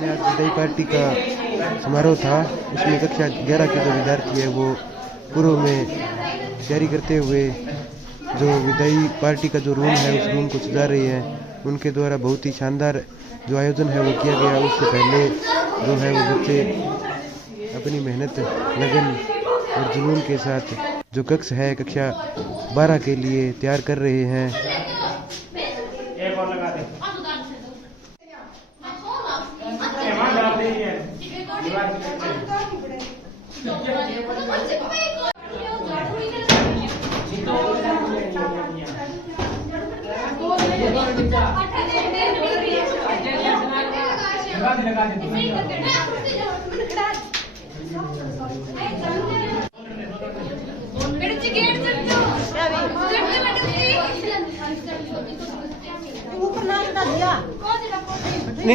में आज विदाई पार्टी का समारोह था। इसमें कक्षा 11 के जो विद्यार्थी है वो पूर्व में तैयारी करते हुए जो विदाई पार्टी का जो रूम है उस रूम को सजा रही है। उनके द्वारा बहुत ही शानदार जो आयोजन है वो किया गया। उससे पहले जो है वो बच्चे अपनी मेहनत, लगन और जुनून के साथ जो कक्ष है कक्षा 12 के लिए तैयार कर रहे हैं।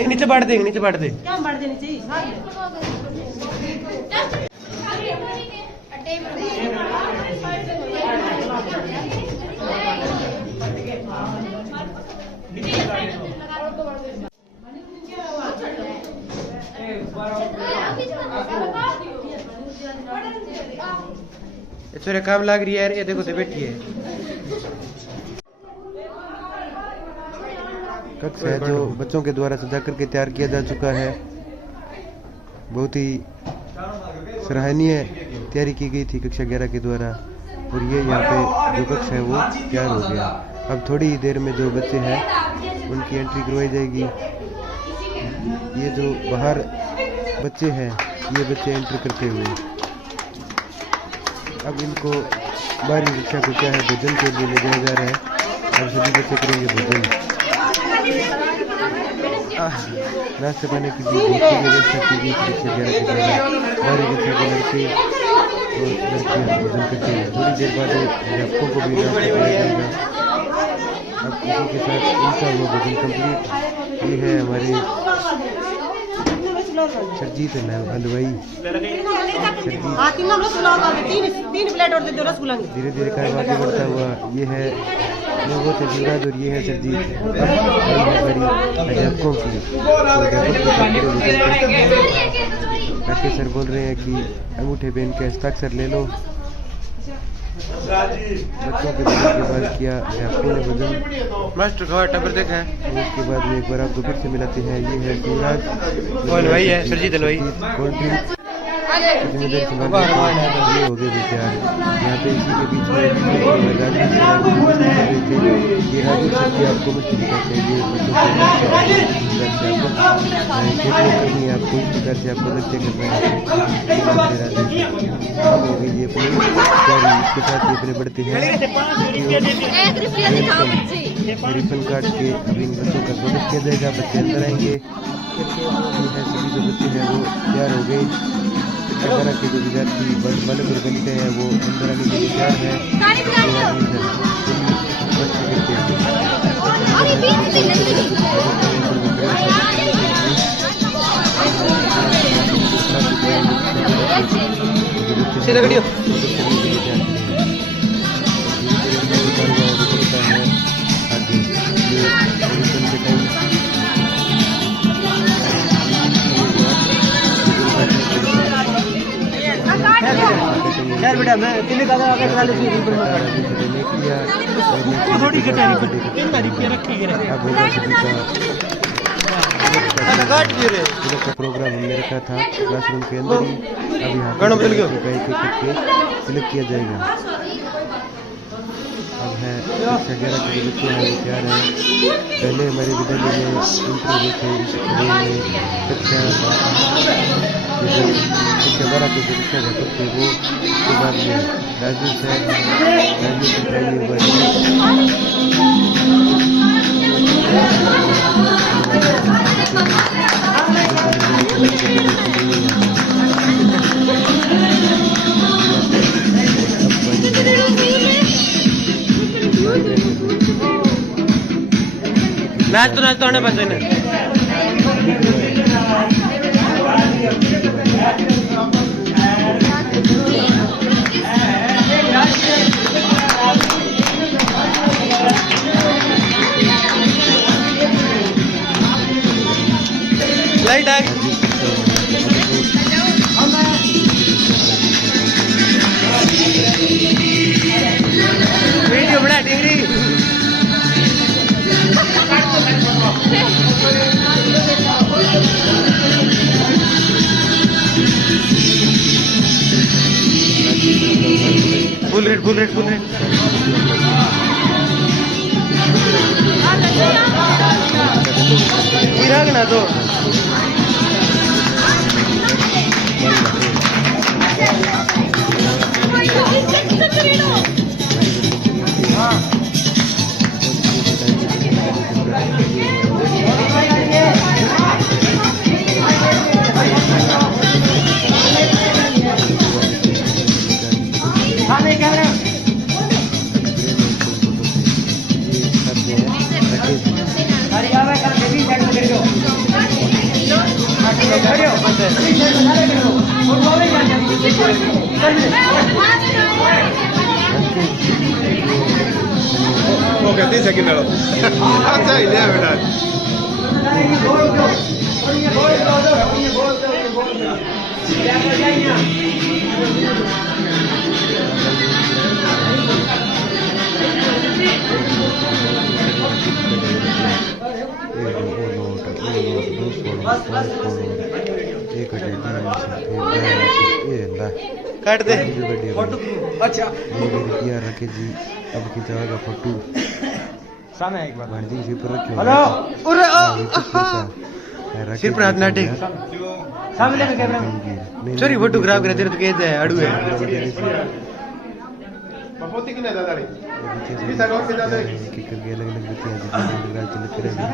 नीचे बांट देंगे, नीचे बांट दे। क्या बांट देनी चाहिए? छोरे काम लाग रही है यार, ये देखो तो बैठी है। कक्ष है जो बच्चों के द्वारा सजा करके तैयार किया जा चुका है। बहुत ही सराहनीय तैयारी की गई थी कक्षा 11 के द्वारा और ये यहाँ पे जो कक्ष है वो तैयार हो गया। अब थोड़ी ही देर में जो बच्चे हैं उनकी एंट्री करवाई जाएगी। ये जो बाहर बच्चे हैं ये बच्चे एंट्री करते हुए अब इनको 12वीं कक्षा को क्या है भोजन के लिए ले जाया जा रहा है। अब सभी बच्चे करेंगे भोजन। नाश्ते पाने की भी व्यवस्था की गई कक्षा 11 के द्वारा। 12वीं कक्षा के लड़के और लड़कियां भोजन करते हैं। थोड़ी देर बाद अध्यापकों को भी नाश्ता कराया जाएगा। अब इसी के साथ इनका वो भोजन कंप्लीट। ये है हमारे सरजीत हलवाई। धीरे धीरे काम आगे बढ़ता हुआ ये है लोगों से जीवराज और ये है सरजीत। अध्यापकों की सर बोल रहे हैं कि अंगूठे पहन के हस्ताक्षर ले लो। बच्चों के बाद किया अध्यापकों ने भोजन। मास्टर का टबर देखा है। उसके बाद में एक बार आपको फिर से मिलाते हैं। ये है शिवराज हलवाई है, सरजीत हलवाई। कोल्ड ड्रिंक ये हो गए विचार यहाँ पे। इसी के बीच में ये राजू सर की आपको मछली दिखाते हैं। ये आपको इस प्रकार से आपको नृत्य करना है। अब हो गई ये अपनी इसके साथ ये अपने बढ़ते हैं। रिबन काट के अभी इन बच्चों का स्वागत किया जाएगा। बच्चे अंदर आएंगे। सभी जो बच्चे हैं वो तैयार हो गए। कक्षा के जो विद्यार्थी बालक गलित है वो अंदर आने के लिए तैयार है। यार बेटा मैं तिले का आगे चला लेती हूं। थोड़ी कटारी इतना रिपेयर रखी है। अब काट दिए रे। का प्रोग्राम हमने रखा था क्लासरूम के अंदर ही। अब यहाँ करके सिलेक्ट किया जाएगा। अब है कक्षा 11 के बच्चे हैं वो तैयार हैं। पहले हमारे विद्यालय में इंटरव्यू थे कक्षा 12 के जो कक्षा अध्यापक थे वो उसके बाद में राजू सर नाचतो आने पास है। लाइट आ वीडियो बना डिग्री फुल रेट ना तो Oke, ti sei lo. Acha idea, ¿verdad? काट दे अच्छा रुपया रखे जी अब की जाएगा फोटो सामने एक बार भांजी जी पर रखे हेलो अरे सिर पर हाथ ना टेक सामने ले कैमरा सॉरी फोटो खराब करे तेरे तो कह दे अड़ू है Papote que nada dale. कि करके अलग अलग बच्चे हैं जिनके चले करेंगे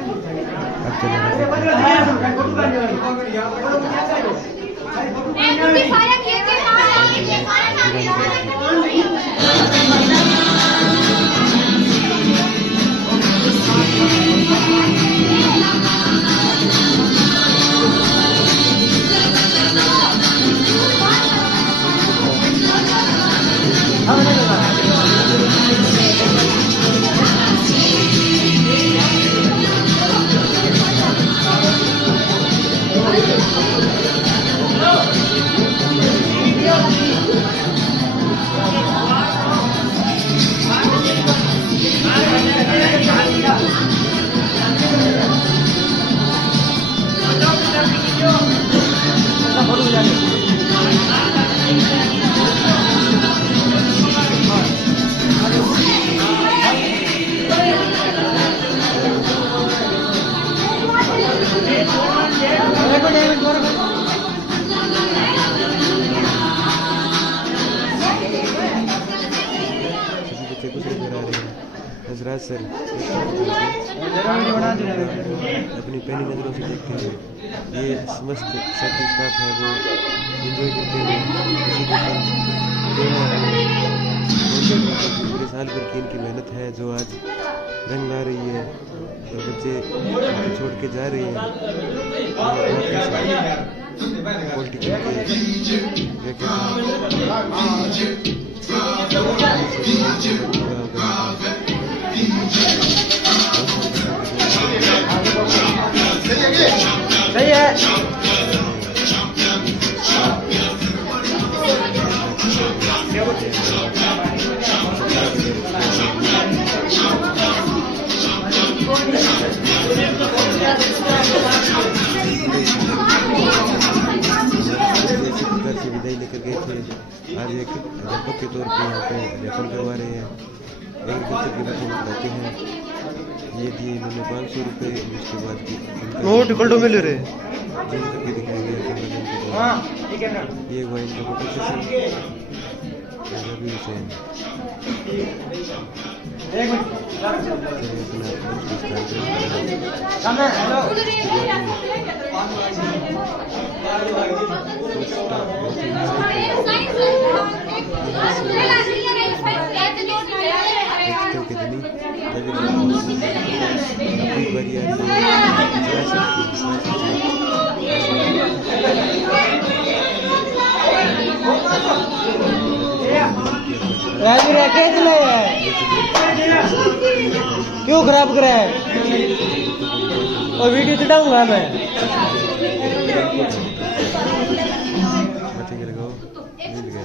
अब चले हजरात सर अपनी पहली नज़रों से देखते हैं ये समस्त साथी स्टाफ है वो एंजॉय करते हैं इसी के साथ पूरे साल भर की इनकी मेहनत है जो आज रंग ला रही है और बच्चे छोड़ के जा रहे हैं पॉलिटिकल सही है विदाई लेकर गए थे आज एक अध्यापक के तौर पे यहाँ पे लेखन करवा रहे हैं एग्रीकल्चर के बच्चे पढ़ाते हैं ये दिए इन्होंने 500 रुपये उसके बाद नोट कल्डो मिल रहे करके दिखाएंगे ये हुआ इनका photo session Ravi Hussain Raju racket ले क्यों खराब करे और वीडियो चढ़ाऊंगा मैं बच्चे के लगाओ मिल गया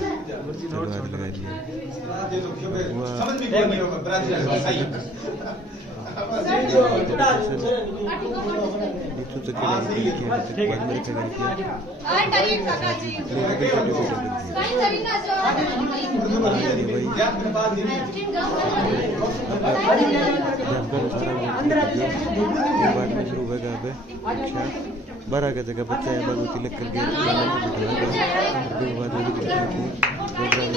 चलो हाथ लगा दिया हुआ नीचे तक बाद में रखा शुरू होगा अब अच्छा 12 का जगह बच्चा है बाबू तिलक करके बाद में प्रोग्राम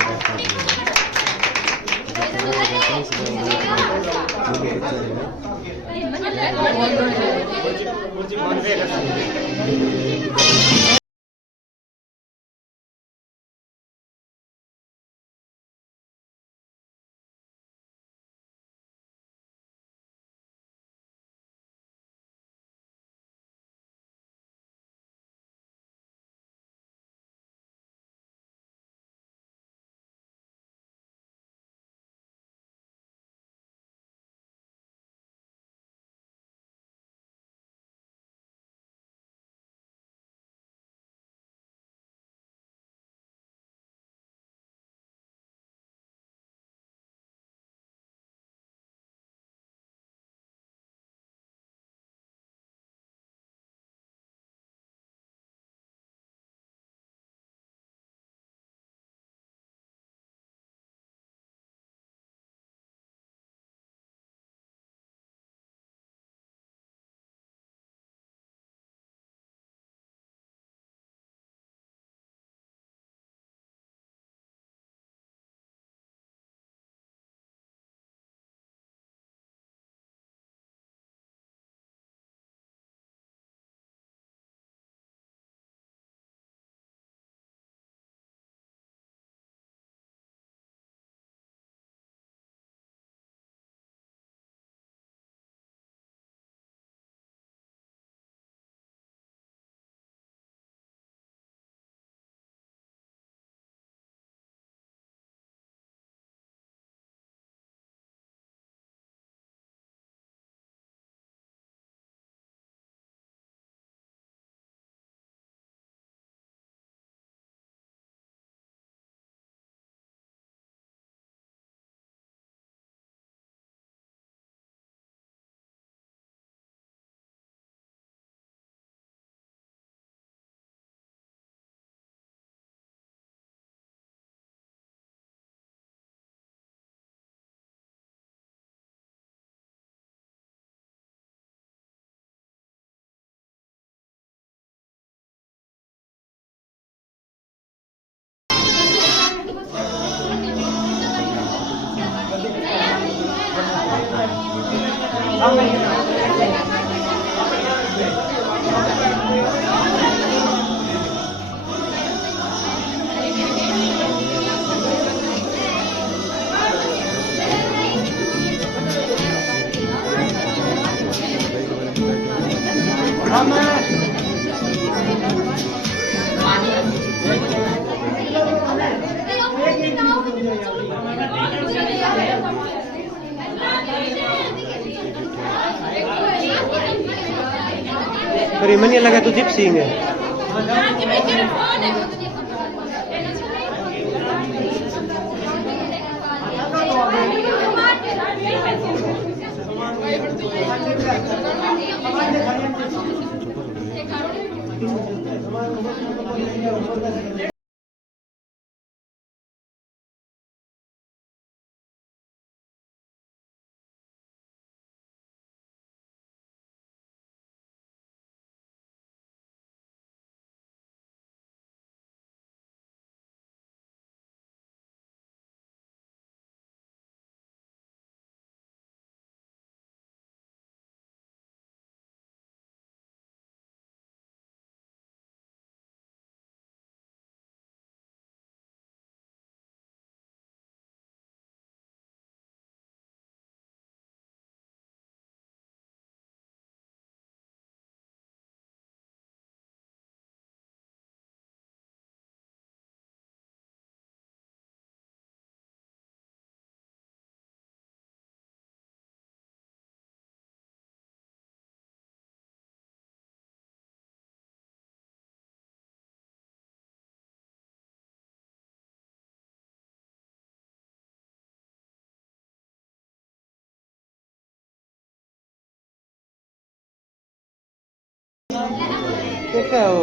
पर मन ये लगा तो जिप्सी है क्या हो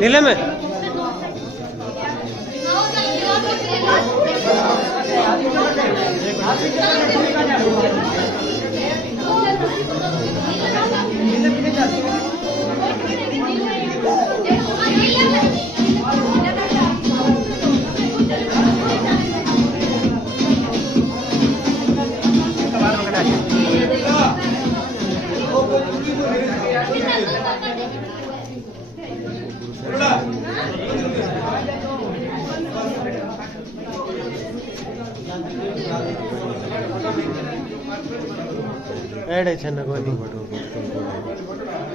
नीलम है एड है छन कोनी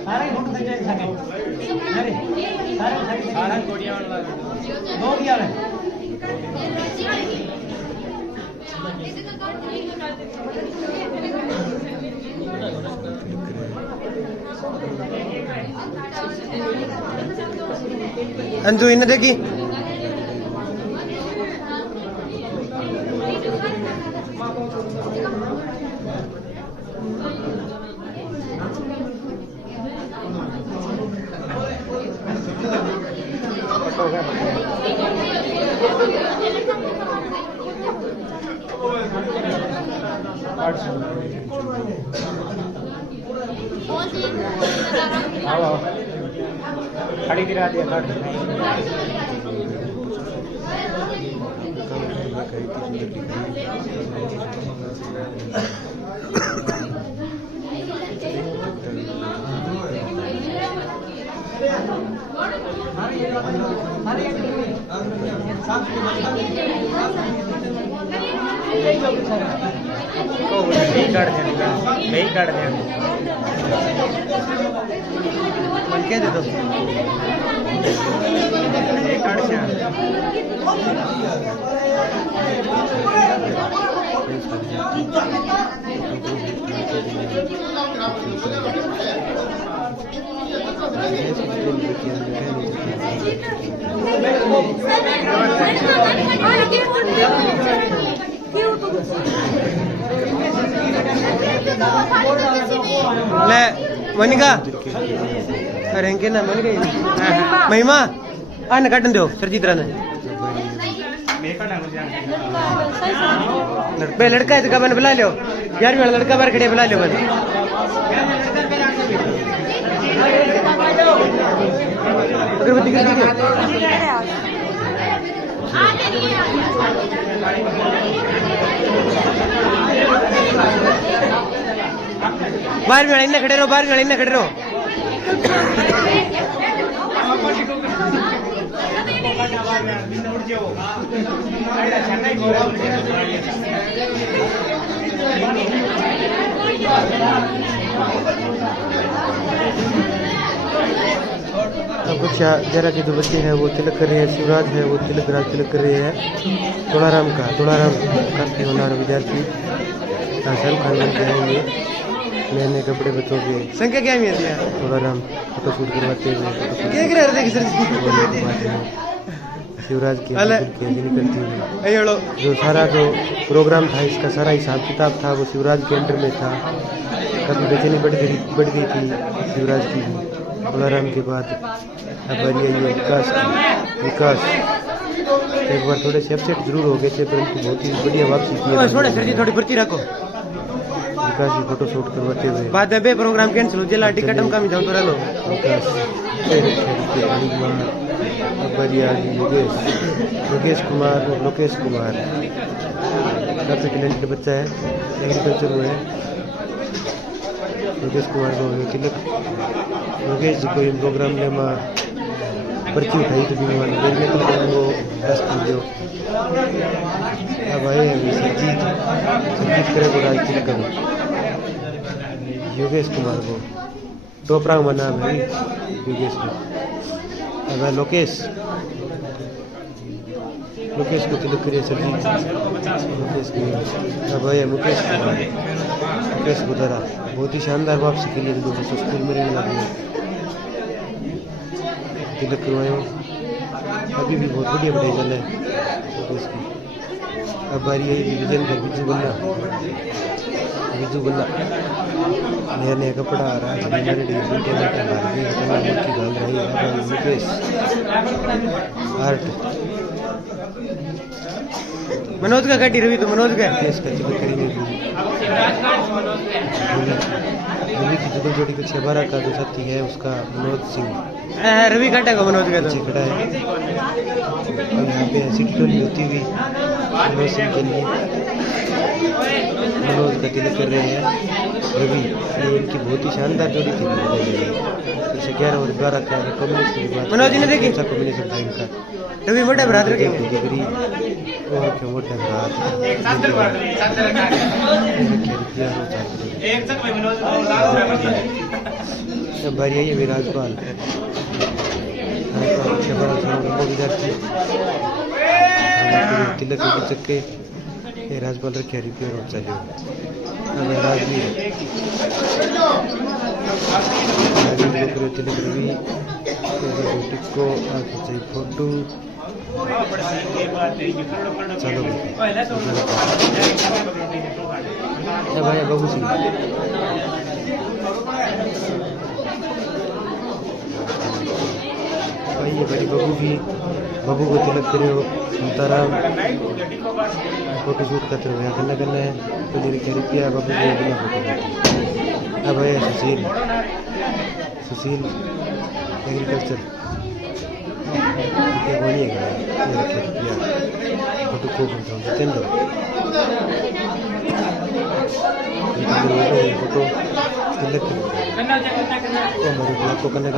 सारे फोटो खींच सके अरे सारा कोडिया वाला दो दिया है अंजू इन देखी खड़ी गिरा दिया मन क्या दे दो ले मनिका अरे इनके ना मन गई महिमा आने काटन दो सरजीत राना लड़का है तो कब बुला लो 11वीं वाला लड़का बाहर खड़े बुला लो बस अगरबत्ती कर दीजिए 12वीं वाला इन्हें खड़े रहो 12वीं वाला इन्हें खड़े रहो चेन्नई कक्षा 11 के जो बच्चे हैं वो तिलक कर रहे हैं। शिवराज है वो तिलक कर रहे हैं। तोड़ाराम काफी होनार विद्यार्थी शाहरुख खान बन के आएंगे। नए नए कपड़े बच्चों के संख्या क्या मिलती है? तोड़ाराम फोटो शूट करवाते हुए क्या कर रहे थे सर? शिवराज की कैसे निकलती हुई अयोलो जो सारा जो प्रोग्राम था इसका सारा हिसाब किताब था वो शिवराज के अंडर में था। काफ़ी बेचैनी बढ़ गई थी शिवराज की भी। तोड़ाराम के बाद अब बारी आई है विकास एक बार थोड़े से अपसेट जरूर हो गए थे परंतु बहुत ही बढ़िया वापसी की। छोड़े सर जी थोड़ी पर्ची रखो। विकास जी फोटो शूट करवाते हुए बाद में प्रोग्राम कैंसिल हो जिला टिकट हम कम जाऊँ तो रहो। विकास अब बारी आ गई योगेश कुमार और लोकेश कुमार काफ़ी टैलेंटेड बच्चा है एग्रीकल्चर में है। योगेश कुमार को तिलक योगेश जी को इन प्रोग्राम में पर्ची उठाई तो देखने को वो बस जो अब आए हैं सरजीत करे को राज तिलक योगेश कुमार को टोपरा में नाम है योगेश को। अब है लोकेश को तिलक करिए सरजीत लोकेश की। अब है मुकेश गुजरा बहुत ही शानदार वापसी के लिए जो बच्चों स्कूल में रहने लगे तिलक करवाए अभी भी बहुत बढ़िया पढ़ाई चल रहा है उसकी। अब बारी आई विजयनगर बिजू बल्ला नया नया कपड़ा आ रहा है मुकेश आर्ट मनोज का गाड़ी रवि तो मनोज का देश का तिलक करेंगे रवि की जुगल जोड़ी कक्षा 12 का जो साथी है उसका मनोज सिंह रवि घंटा का मनोज का पीछे खड़ा है। और यहाँ पे सिटी टोली होती हुई मनोज सिंह के लिए मनोज का तिलक कर रहे हैं रवि। ये इनकी बहुत ही शानदार जोड़ी थी। 11 और 12 का कॉम्बिनेशन की बात मनोज जी ने देखी अच्छा कॉम्बिनेशन था इनका। रवि मोटा भ्रात रखे डिग्री और क्या मोटा भ्रात बारी आई है राजपाल विद्यार्थी तिलक चक्के ये राजपाल रखे रिपेयर हो चलो। अब राजवीर तिलक रवि को चाहिए फोटो चलो भाई बाबू सिंह भाई ये बड़ी बबू को तिलक करे हो सीताराम फोटो शूट करते हुए करना है तो मेरी क्या रुपया बबू को बिना फोटो। अब है सुशील एग्रीकल्चर फोटो को जितेंद्र फोटो तिलक को करने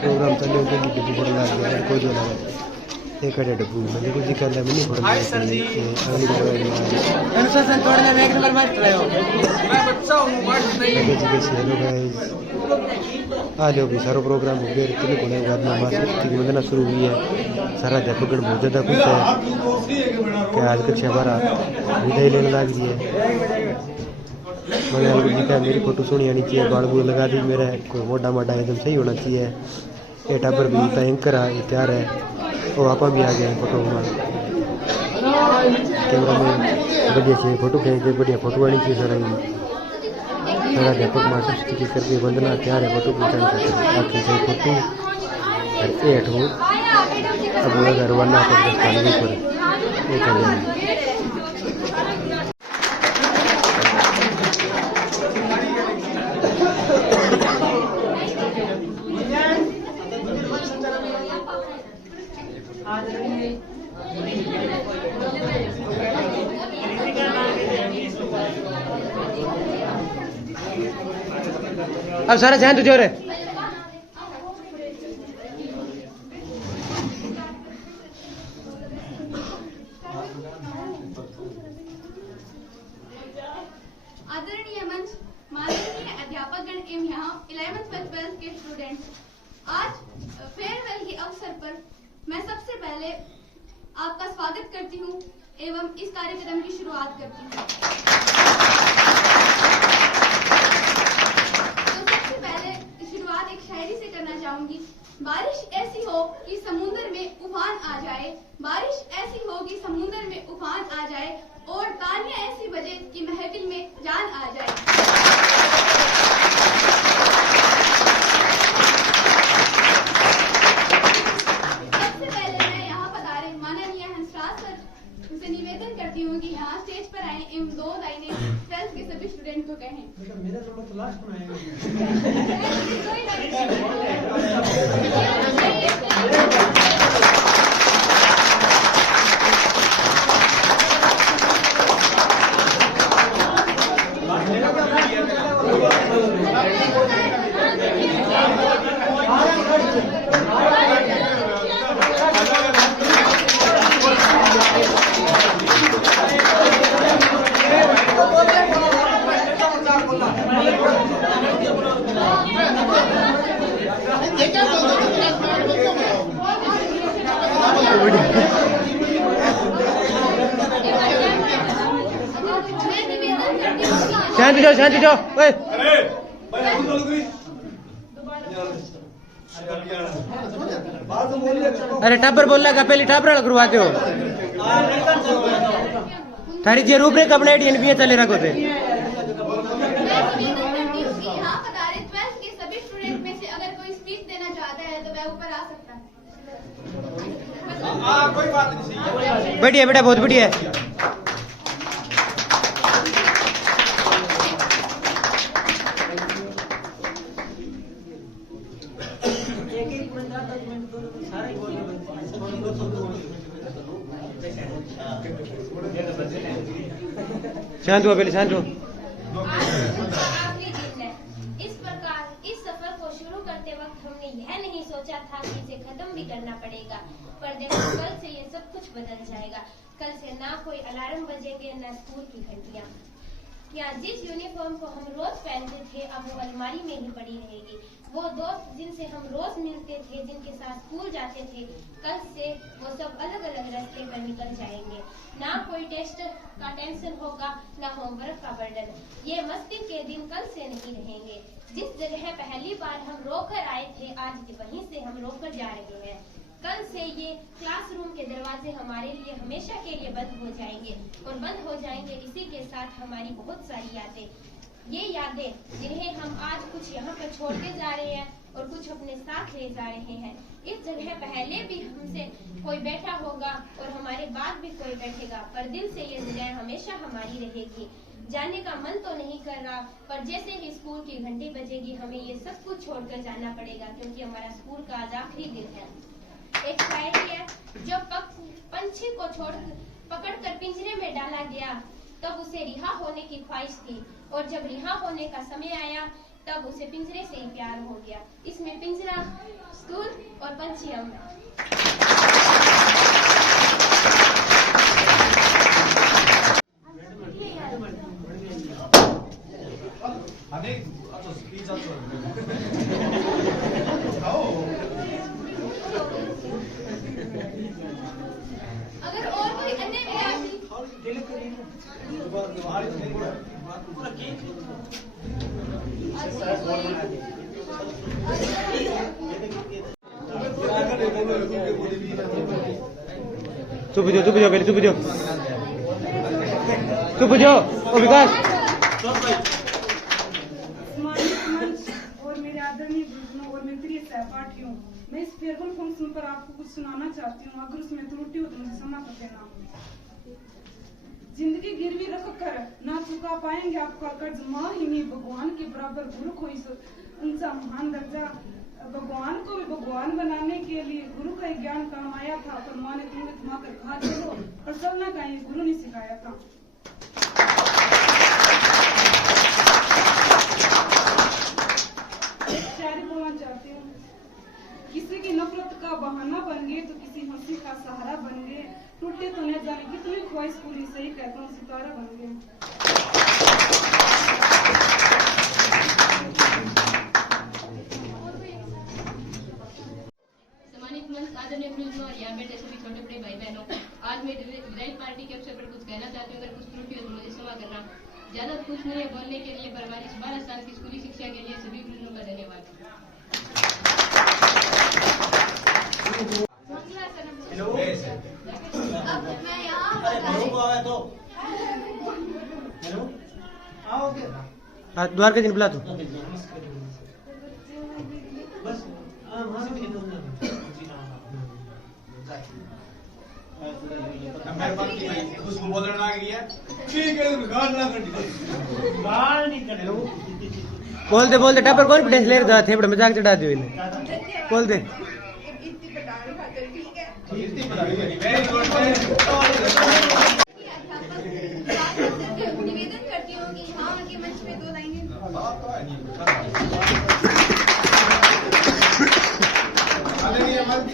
प्रोग्राम चले डिब्बू फोड़ना कोई जो ना एक डब्बू म्हणजे कुछ करना में नहीं फोड़ना अगली अनुशासन तोड़ने में एक नंबर मास्टर है हेलो गाइस आज भी सारा प्रोग्राम हो गया तिलक होने के बाद में मास्टर की वंदना शुरू हुई है। सारा अध्यापकगण बहुत ज़्यादा खुश है कि आज कक्षा 12 विदाई लेने लग रही है। मैंने जी का मेरी फोटो सुनी आनी चाहिए बाल बूल लगा दी मेरा कोई मोटा मोटा एकदम सही होना चाहिए। ये टाबर भी एंकर है तैयार है और आप भी आ गए फोटो में कैमरा में बढ़िया से फोटो खींच के बढ़िया फोटो आनी चाहिए। सारा अध्यापक मास्टर की करके वंदना तैयार है फोटो खींचने बाकी सही फोटो और एट हो अब अगर वरना पर ये चले अब सारा ध्यान तुझे रे। आदरणीय मंच, माननीय अध्यापकगण एवं यहाँ 11th व 12th के स्टूडेंट्स, आज फेयरवेल के अवसर पर मैं सबसे पहले आपका स्वागत करती हूँ एवं इस कार्यक्रम की शुरुआत करती हूँ। तो सबसे पहले शुरुआत एक शायरी से करना चाहूंगी। बारिश ऐसी हो कि समुद्र में उफान आ जाए, बारिश ऐसी हो कि समुद्र में उफान आ जाए, और तालियां ऐसी बजे कि महफिल में जान आ जाए। सबसे पहले मैं यहाँ पधारे माननीय हंसराज सर से निवेदन करती हूँ कि यहाँ स्टेज पर आए एवं 2 लाइनें 12th के सभी स्टूडेंट को कहें। मेरा तो लास्ट में आएगा। शांति जाओ। अरे टापर बोल रहा पहले टापर करवाते हो थारी जे रूपरेखा बनाई एनबीए चले रखो थे। बढ़िया बेटा, बहुत बढ़िया है। शांत हो, पहले शांत हो। आखिरी दिन है। इस प्रकार इस सफर को शुरू करते वक्त हमने यह नहीं सोचा था कि इसे खत्म भी करना पड़ेगा, पर देखो कल से ये सब कुछ बदल जाएगा। कल से ना कोई अलार्म बजेंगे, ना स्कूल की घंटियां। या जिस यूनिफॉर्म को हम रोज पहनते थे अब वो अलमारी में ही पड़ी रहेगी। वो दोस्त जिनसे हम रोज मिलते थे, जिनके साथ स्कूल जाते थे, कल से वो सब अलग अलग रास्ते पर निकल जाएंगे। ना कोई टेस्ट का टेंशन होगा, ना होमवर्क का बर्डन। ये मस्ती के दिन कल से नहीं रहेंगे। जिस जगह पहली बार हम रोकर आए थे, आज वहीं से हम रोकर जा रहे हैं। कल से ये क्लासरूम के दरवाजे हमारे लिए हमेशा के लिए बंद हो जाएंगे, और बंद हो जाएंगे इसी के साथ हमारी बहुत सारी यादें। ये यादें जिन्हें हम आज कुछ यहाँ पर छोड़ के जा रहे हैं और कुछ अपने साथ ले जा रहे हैं। इस जगह पहले भी हमसे कोई बैठा होगा और हमारे बाद भी कोई बैठेगा, पर दिल से ये जगह हमेशा हमारी रहेगी। जाने का मन तो नहीं कर रहा, पर जैसे ही स्कूल की घंटी बजेगी हमें ये सब कुछ छोड़कर जाना पड़ेगा, क्योंकि हमारा स्कूल का आज आखिरी दिन है। एक शायरी है, जब पंछी को पकड़कर पिंजरे में डाला गया तब उसे रिहा होने की ख्वाहिश थी, और जब रिहा होने का समय आया तब उसे पिंजरे से ही प्यार हो गया। इसमें पिंजरा, स्कूल और पंछी हम। अगर और कोई अन्य विद्यार्थी चुप जाओ पहले, चुप जाओ। ओ विकास, और मेरे आदरणीय गुरुजनों और मेरे प्रिय सहपाठियों, मैं इस फेयरवेल फंक्शन पर आपको कुछ सुनाना चाहती हूँ। अगर उसमें त्रुटि हो तो मुझे क्षमा कर देना। जिंदगी गिरवी रख कर ना चुका पाएंगे आपका कर्ज, माँ ही नहीं भगवान के बराबर गुरु कोई ऊंचा महान दर्जा। भगवान को भी भगवान बनाने के के लिए गुरु का ही ज्ञान काम आया था, पर माँ ने तुम्हें थमाकर कहा चलो, पर चलना का ये गुरु ने सिखाया था। शायरी बोलना चाहती हूँ। किसी की नफरत का बहाना बन गए तो किसी हंसी का सहारा बन गए, टूटे तो न जाने कितनी ख्वाहिश पूरी, सही कहता हूँ सितारा बन गए। सम्मानित मंच, आदरणीय प्रिंसिपल और यहाँ बैठे सभी छोटे बड़े भाई बहनों, आज मैं विधायक पार्टी के अवसर पर कुछ कहना चाहती हूँ। अगर कुछ त्रुटि हो तो मुझे क्षमा करना। ज्यादा कुछ नहीं है बोलने के लिए, पर हमारी 12 साल की स्कूली शिक्षा के लिए सभी गुरुजनों का धन्यवाद। अब मैं यहाँ द्वारका दिन बुला तू। बोल दे टापर कॉन्फिडेंस ले रहा थे, बड़ा मजाक चढ़ा दियो इन्हें। बोल दे। निवेदन करती हूँ कि यहाँ उनके मंच में 2 लाइनें। आदरणीय मंच,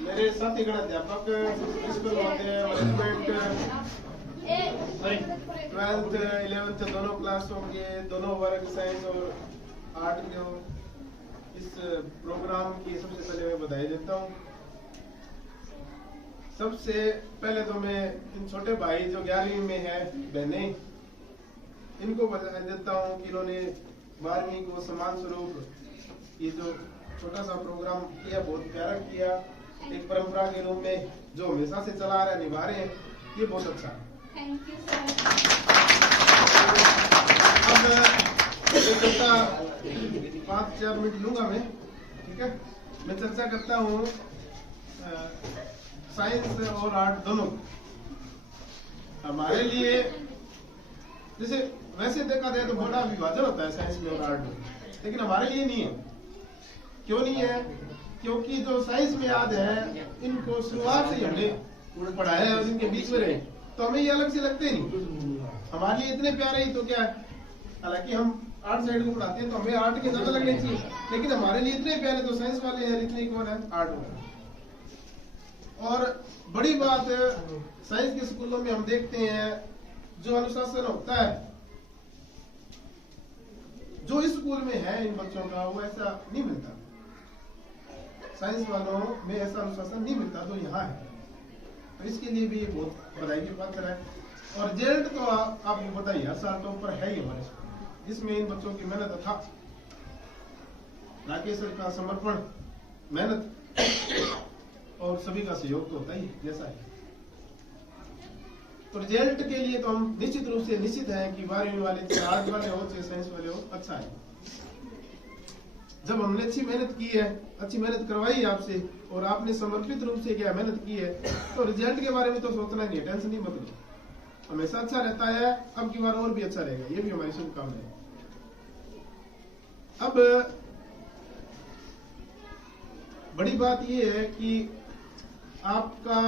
मेरे साथी गण अध्यापक, प्रिंसिपल महोदय, मैनेजमेंट, 12th 11th दोनों क्लासों के दोनों वर्ग साइंस और आर्ट के इस प्रोग्राम की सबसे पहले मैं बधाई देता हूँ। सबसे पहले तो मैं इन छोटे भाई जो 11वीं में है बहनें, इनको बधाई देता हूँ कि इन्होंने 12वीं को सम्मान स्वरूप ये जो छोटा सा प्रोग्राम किया, बहुत प्यारा किया, एक परंपरा के रूप में जो हमेशा से चला आ रहा है, निभा रहे हैं, ये बहुत अच्छा है। Thank you sir. अब 5-4 मिनट लूंगा मैं, ठीक है। मैं चर्चा करता हूँ साइंस और आर्ट दोनों। हमारे लिए जैसे वैसे देखा जाए तो बड़ा विभाजन होता है साइंस में और आर्ट में, लेकिन हमारे लिए नहीं है। क्यों नहीं है? क्योंकि जो साइंस में याद है, इनको शुरुआत से हमने पढ़ाया है और इनके बीच में रहे, तो हमें ये अलग से लगते नहीं। हमारे लिए इतने प्यारे ही तो क्या है, हालांकि हम आर्ट साइड को पढ़ाते हैं तो हमें आर्ट के ज्यादा लगने चाहिए, लेकिन हमारे लिए इतने प्यारे तो साइंस वाले हैं, इतने कौन है, आर्ट वाले। और बड़ी बात साइंस के स्कूलों में हम देखते हैं जो अनुशासन होता है, जो इस स्कूल में है इन बच्चों का, वो ऐसा नहीं मिलता। साइंस वालों में ऐसा अनुशासन नहीं मिलता जो यहाँ है, तो इसके लिए भी ये बहुत बधाई की पात्र है। और रिजल्ट तो आपको पता ही, हर साल तो ऊपर है ही हमारे स्कूल, जिसमें इन बच्चों की मेहनत था, राकेश सर का समर्पण, मेहनत और सभी का सहयोग तो होता ही जैसा है। तो रिजल्ट के लिए तो हम निश्चित रूप से निश्चित है कि 12वीं वाले, चाहे आर्ट वाले हो चाहे साइंस वाले हो, अच्छा है। जब हमने अच्छी मेहनत की है, अच्छी मेहनत करवाई आपसे और आपने समर्पित रूप से क्या मेहनत की है, तो रिजल्ट के बारे में तो सोचना नहीं है, टेंशन नहीं, मतलब हमेशा अच्छा रहता है। अब की बार और भी अच्छा रहेगा, ये भी हमारी शुभकामनाएं है। अब बड़ी बात ये है कि आपका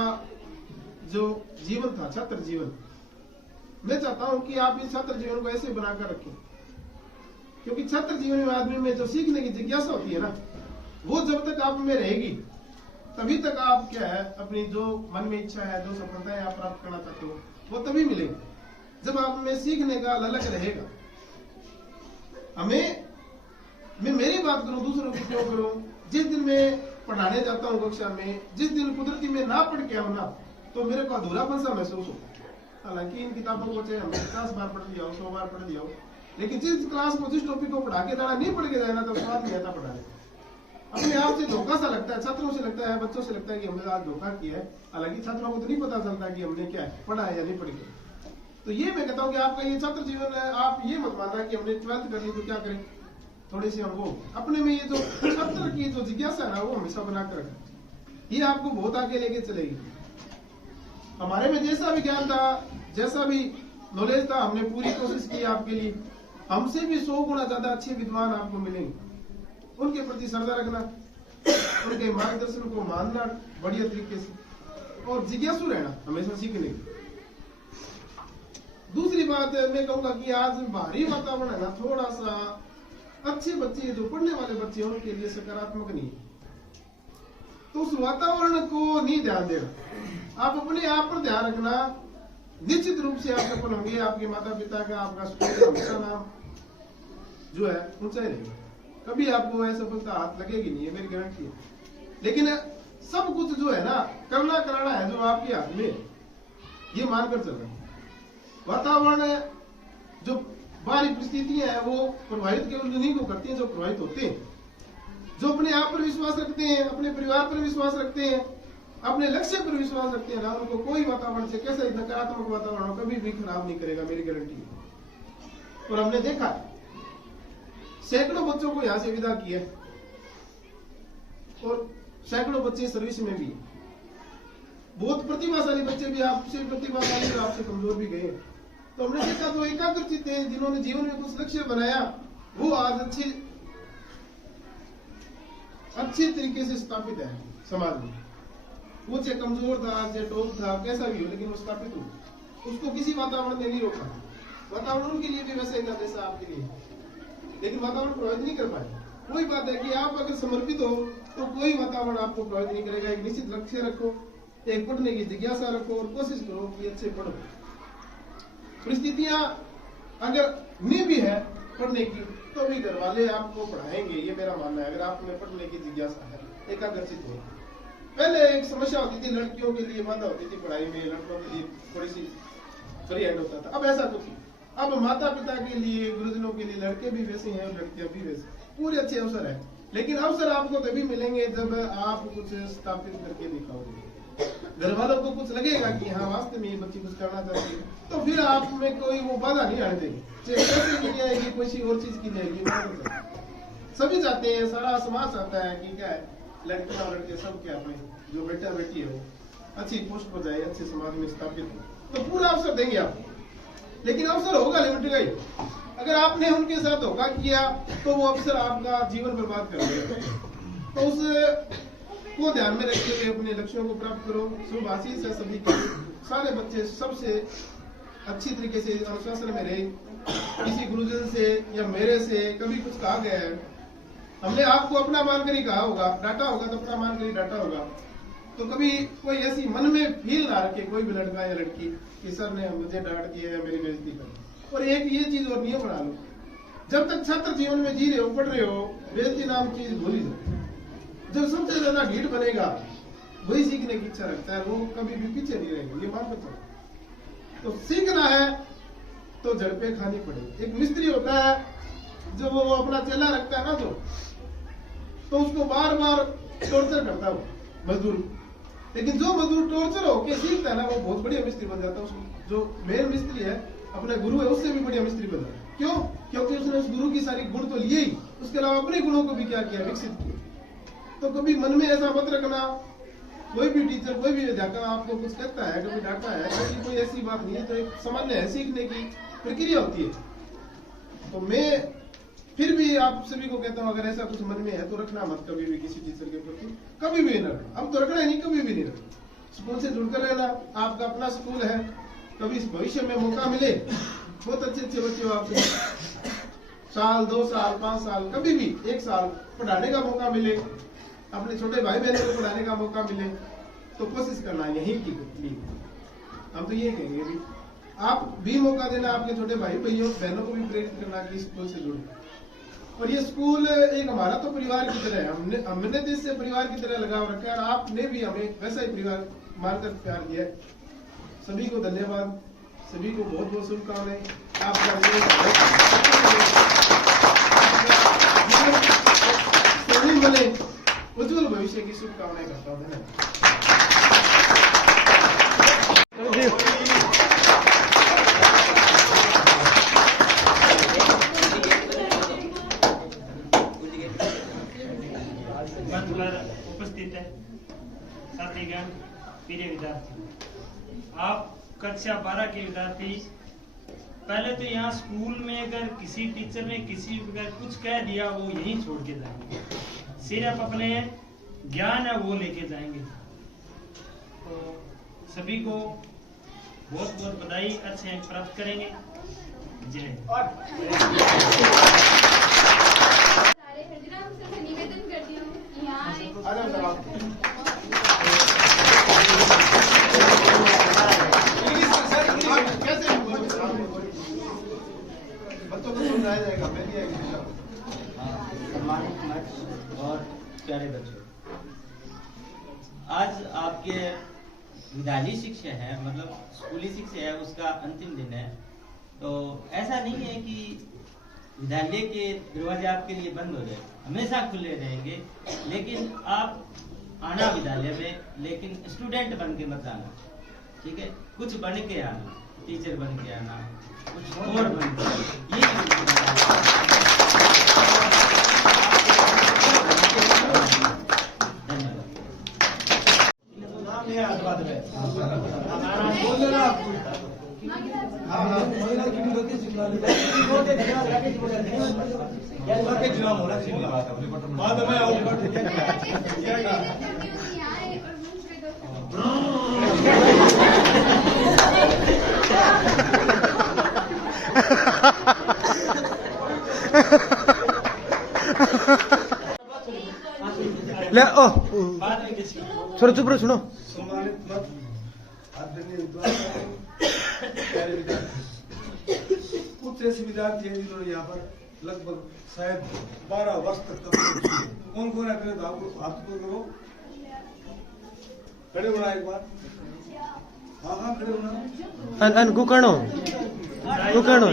जो जीवन था, छात्र जीवन, मैं चाहता हूं कि आप इस छात्र जीवन को ऐसे बनाकर रखें, क्योंकि छात्र जीवन में आदमी में जो सीखने की जिज्ञासा होती है ना, वो जब तक आप में रहेगी तभी तक आप क्या है, अपनी जो मन में इच्छा है, जो सफलताएं आप प्राप्त करना चाहते हो, वो तभी मिलेगी जब आप में सीखने का ललक रहेगा। मैं मेरी बात करूं, दूसरों की क्यों करूं? जिस दिन मैं पढ़ाने जाता हूँ कक्षा में, जिस दिन कुदरती में ना पढ़ के आऊँ ना, तो मेरे को अधूरापन सा महसूस होता है। हालांकि इन किताबों को चाहे हमने 50 बार पढ़ लिया हो, 100 बार पढ़ लिया हो, लेकिन जिस क्लास को, जिस टॉपिक को पढ़ा के जाना, नहीं पढ़ के जाना, तो स्वाद नहीं आता पढ़ाने। अपने आप से धोखा सा लगता है, छात्रों से लगता है, बच्चों से लगता है कि हमने आज धोखा किया है। हालांकि छात्रों को तो नहीं पता चलता कि हमने क्या है, पढ़ा है या नहीं पढ़ी। तो ये मैं कहता हूँ कि आपका ये छात्र जीवन है, आप ये मत मानना कि हमने 12th कर ली तो क्या करें, थोड़ी सी हमको अपने में ये जो छात्र की जो जिज्ञासा है ना, वो हमेशा बना कर रखें, ये आपको बहुत आगे लेके चलेगी। हमारे में जैसा भी ज्ञान था, जैसा भी नॉलेज था, हमने पूरी कोशिश की आपके लिए। हमसे भी 100 गुना ज्यादा अच्छे विद्वान आपको मिलेंगे, उनके प्रति श्रद्धा रखना। उनके मार्गदर्शन को मानना बढ़िया तरीके से, और जिज्ञासु रहना हमेशा सीखने की। दूसरी बात मैं कहूंगा कि आज बाहरी वातावरण है ना, थोड़ा सा अच्छे बच्चे जो पढ़ने वाले बच्चे हैं उनके लिए सकारात्मक नहीं है, तो उस वातावरण को नहीं ध्यान देना। आप अपने आप पर ध्यान रखना, निश्चित रूप से आप सफल होंगे। आपके माता पिता का, आपका स्कूल का हमेशा नाम जो है ऊंचा ही रहेगा, कभी आपको असफलता हाथ लगेगी नहीं, है मेरी गारंटी है। लेकिन सब कुछ जो है ना, करना कराना है जो आपके हाथ में, ये मानकर चलना। वातावरण जो बाहरी परिस्थितियां हैं वो प्रभावित केवल उन्हीं को करती हैं जो प्रभावित होते हैं, जो अपने आप पर विश्वास रखते हैं, अपने परिवार पर विश्वास रखते हैं, अपने लक्ष्य पर विश्वास रखते हैं ना, उनको कोई वातावरण से कैसा नकारात्मक वातावरण हो कभी भी खराब नहीं करेगा, मेरी गारंटी है। और हमने देखा सैकड़ों बच्चों को यहां से विदा किया और सैकड़ों बच्चे सर्विस में भी, बहुत प्रतिभाशाली बच्चे भी आपसे प्रतिभाशाली और आपसे कमजोर भी गए। तो हमने देखा तो एकाग्रचित थे, जिन्होंने जीवन में कुछ लक्ष्य बनाया, वो आज अच्छे तरीके से स्थापित है समाज में। वो चाहे कमजोर था, चाहे टोक था, कैसा भी हो, लेकिन वो स्थापित हो, उसको किसी वातावरण ने नहीं रोका। वातावरण उनके लिए भी वैसे ही था जैसा आपके लिए, लेकिन वातावरण प्रभावित नहीं कर पाए। वही बात है कि आप अगर समर्पित हो तो कोई वातावरण आपको प्रभावित नहीं करेगा। एक निश्चित लक्ष्य रखो, एक पढ़ने की जिज्ञासा रखो और कोशिश करो कि अच्छे पढ़ो। परिस्थितियां अगर नहीं भी है पढ़ने की तो भी घर वाले आपको पढ़ाएंगे, ये मेरा मानना है। अगर आप में पढ़ने की जिज्ञासा है, एकाग्रचित हो। पहले एक समस्या होती थी, लड़कियों के लिए बाधा होती थी पढ़ाई में, लड़कों के लिए थोड़ी सी फ्री हैंड होता था। अब ऐसा कुछ नहीं, अब माता पिता के लिए, गुरुजनों के लिए लड़के भी वैसे हैं और लड़कियां भी वैसे, पूरे अच्छे अवसर है। लेकिन अवसर आपको तभी मिलेंगे जब आप कुछ स्थापित करके दिखाओगे, घर वालों को कुछ लगेगा कि हाँ वास्तव में ये बच्ची कुछ करना चाहती है, तो फिर आप में कोई वो बाधा नहीं आने देगी। चाहे पैसे की नहीं आएगी, कोई और चीज की नहीं आएगी, सभी चाहते हैं, सारा समाज चाहता है कि क्या है, लड़कियां और लड़के सब क्या भाई जो बेटा बेटी है वो अच्छी पोस्ट पर जाए, अच्छे समाज में स्थापित हो, तो पूरा अवसर देंगे आपको। लेकिन अवसर होगा लिमिटेड ही। अगर आपने उनके साथ धोखा किया तो वो अवसर आपका जीवन बर्बाद कर देगा। तो उस को ध्यान में रखते हुए अपने लक्ष्यों को प्राप्त करो। शुभ आशीष है सभी के, सारे बच्चे सबसे अच्छी तरीके से अनुशासन में रहे। किसी गुरुजन से या मेरे से कभी कुछ कहा गया है, हमने आपको अपना मानकर ही कहा होगा, डांटा होगा तो अपना मानकर ही डांटा होगा, तो कभी कोई ऐसी मन में फील ना रखे कोई भी लड़का या लड़की कि सर ने मुझे डांट दिया या मेरी बेइज्जती कर। और एक ये चीज और नियम बना लो, जब तक छात्र जीवन में जी रहे हो, पढ़ रहे हो, बेइज्जती नाम चीज भूल ही जाओ। जब सबसे ज्यादा ढीठ बनेगा वही सीखने की इच्छा रखता है, वो कभी भी पीछे नहीं रहेगा, ये मान कर चलो। तो सीखना है तो झड़पे खानी पड़ेगी। एक मिस्त्री होता है, जब वो अपना चेला रखता है ना तो उसको बार बार टॉर्चर करता है वो मजदूर। लेकिन जो मजदूर टॉर्चर होके सीखता है ना, वो बहुत बढ़िया मिस्त्री बन जाता है। जो मेन मिस्त्री है, अपने गुरु है, उससे भी बढ़िया मिस्त्री बन जाता है। क्यों? क्योंकि उसने उस गुरु की सारी गुण तो लिए ही, उसके अलावा अपने गुणों को भी क्या किया, विकसित किया। तो कभी मन में ऐसा मत रखना, कोई भी टीचर, कोई भी अध्यापक आपको कुछ कहता है, कभी डांटा है, कभी कोई ऐसी बात नहीं है, तो एक सामान्य है, सीखने की प्रक्रिया होती है। तो मैं फिर भी आप सभी को कहता हूँ, अगर ऐसा कुछ मन में है तो रखना मत कभी भी किसी टीचर के प्रति, कभी भी न रखना। अब तो रखना है नहीं, कभी भी नहीं रखना। स्कूल से जुड़कर रहना, आपका अपना स्कूल है, कभी भविष्य में मौका मिले, बहुत अच्छे अच्छे बच्चे हो आपसे, साल 2 साल 5 साल कभी भी 1 साल पढ़ाने का मौका मिले, अपने छोटे भाई बहनों को पढ़ाने का मौका मिले, तो कोशिश करना यही की लिए। हम तो ये कहेंगे भी आप भी मौका देना, आपके छोटे भाई बहनों को भी प्रेरित करना कि स्कूल से जुड़े। और ये स्कूल एक हमारा तो परिवार की तरह है, हमने तो इससे परिवार की तरह लगाव रखा है, और आपने भी हमें वैसा ही परिवार मानकर प्यार दिया है। सभी को धन्यवाद, सभी को बहुत बहुत शुभकामनाएं। आपका बने उज्जवल भविष्य की शुभकामनाएं करता हूँ। मंच पर उपस्थित है साथीगण, प्रिय विद्यार्थी, आप कक्षा 12 के विद्यार्थी। पहले तो यहाँ स्कूल में अगर किसी टीचर ने किसी अगर कुछ कह दिया वो यहीं छोड़ के जाएंगे। सिर्फ अपने ज्ञान है वो लेके जाएंगे। तो सभी को बहुत बहुत बधाई, अच्छे अंक प्राप्त करेंगे। जय हिंद। सारे हजराम से मैं निवेदन करती हूँ कि यहाँ आए। बच्चों को समझाया जाएगा, मैं नहीं आएगी। सम्मानित मंच और प्यारे बच्चों, आज आपके विद्यालयी शिक्षा है, मतलब स्कूली शिक्षा है, उसका अंतिम दिन है। तो ऐसा नहीं है कि विद्यालय के दरवाजे आपके लिए बंद हो जाए, हमेशा खुले रहेंगे। लेकिन आप आना विद्यालय में, लेकिन स्टूडेंट बन के मत आना, ठीक है? कुछ बन के आना, टीचर बन के आना, कुछ और बन के आना। ये ले ओ छोड़ो, चुप रहो, सुनो। सम्मानित मत आदरणीय विद्वान, प्यारे विद्यार्थी, कुछ ऐसे विद्यार्थी हैं जिन्होंने यहाँ पर लगभग शायद 12 वर्ष तक कौन कौन है? पहले तो आपको हाथ को करो, खड़े होना एक बार। हाँ हाँ, खड़े होना। अन गुकणो गुकणो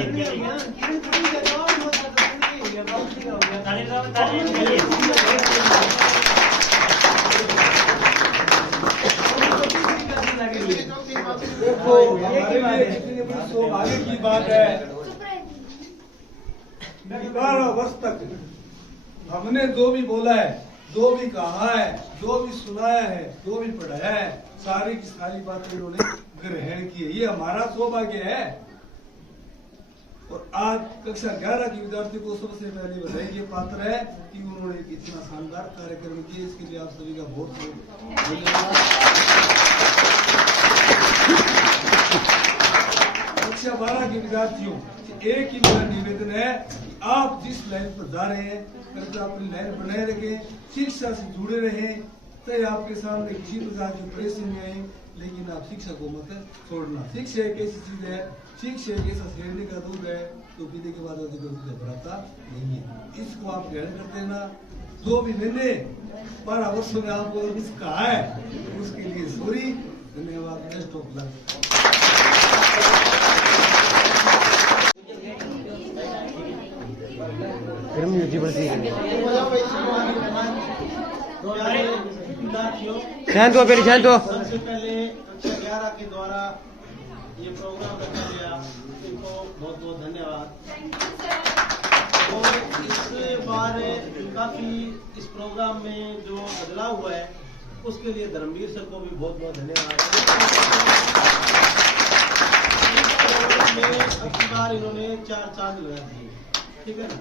देखो, सौभाग्य की बात है, 12 वर्ष तक हमने जो भी बोला है, जो भी कहा है, जो भी सुनाया है, जो भी पढ़ाया है, सारी की सारी बातें इन्होंने ग्रहण की है। ये हमारा सौभाग्य है। और आज कक्षा 11 के विद्यार्थी को सबसे पहले बधाई के पात्र है कि उन्होंने इतना शानदार कार्यक्रम किया। इसके लिए आप सभी का बहुत बहुत धन्यवाद। कक्षा 12 के विद्यार्थियों, एक ही मेरा निवेदन है कि आप जिस लाइन पर जा रहे हैं, कृपया अपनी लाइन बनाए रखें, शिक्षा से जुड़े रहें। चाहे आपके सामने किसी प्रकार की परेशानी आए, लेकिन आप शिक्षा को मत छोड़ना। शिक्षा एक ऐसी चीज है, शिक्षा एक ऐसा शेरनी का दूध है तो पीने के बाद बढ़ाता नहीं है। इसको आप ग्रहण करते ना। जो भी मैंने 12 वर्षों में आपको कुछ कहा है, उसके लिए सॉरी, धन्यवाद। Best of luck. शांत हो, पहले शांत हो। सबसे पहले कक्षा 11 के द्वारा ये प्रोग्राम रखा गया, इनको बहुत बहुत धन्यवाद। और इस बार काफी इस प्रोग्राम में जो बदलाव हुआ है, उसके लिए धर्मवीर सर को भी बहुत बहुत धन्यवाद। अब बार इन्होंने 4 चांद लगा दिए, ठीक है ना?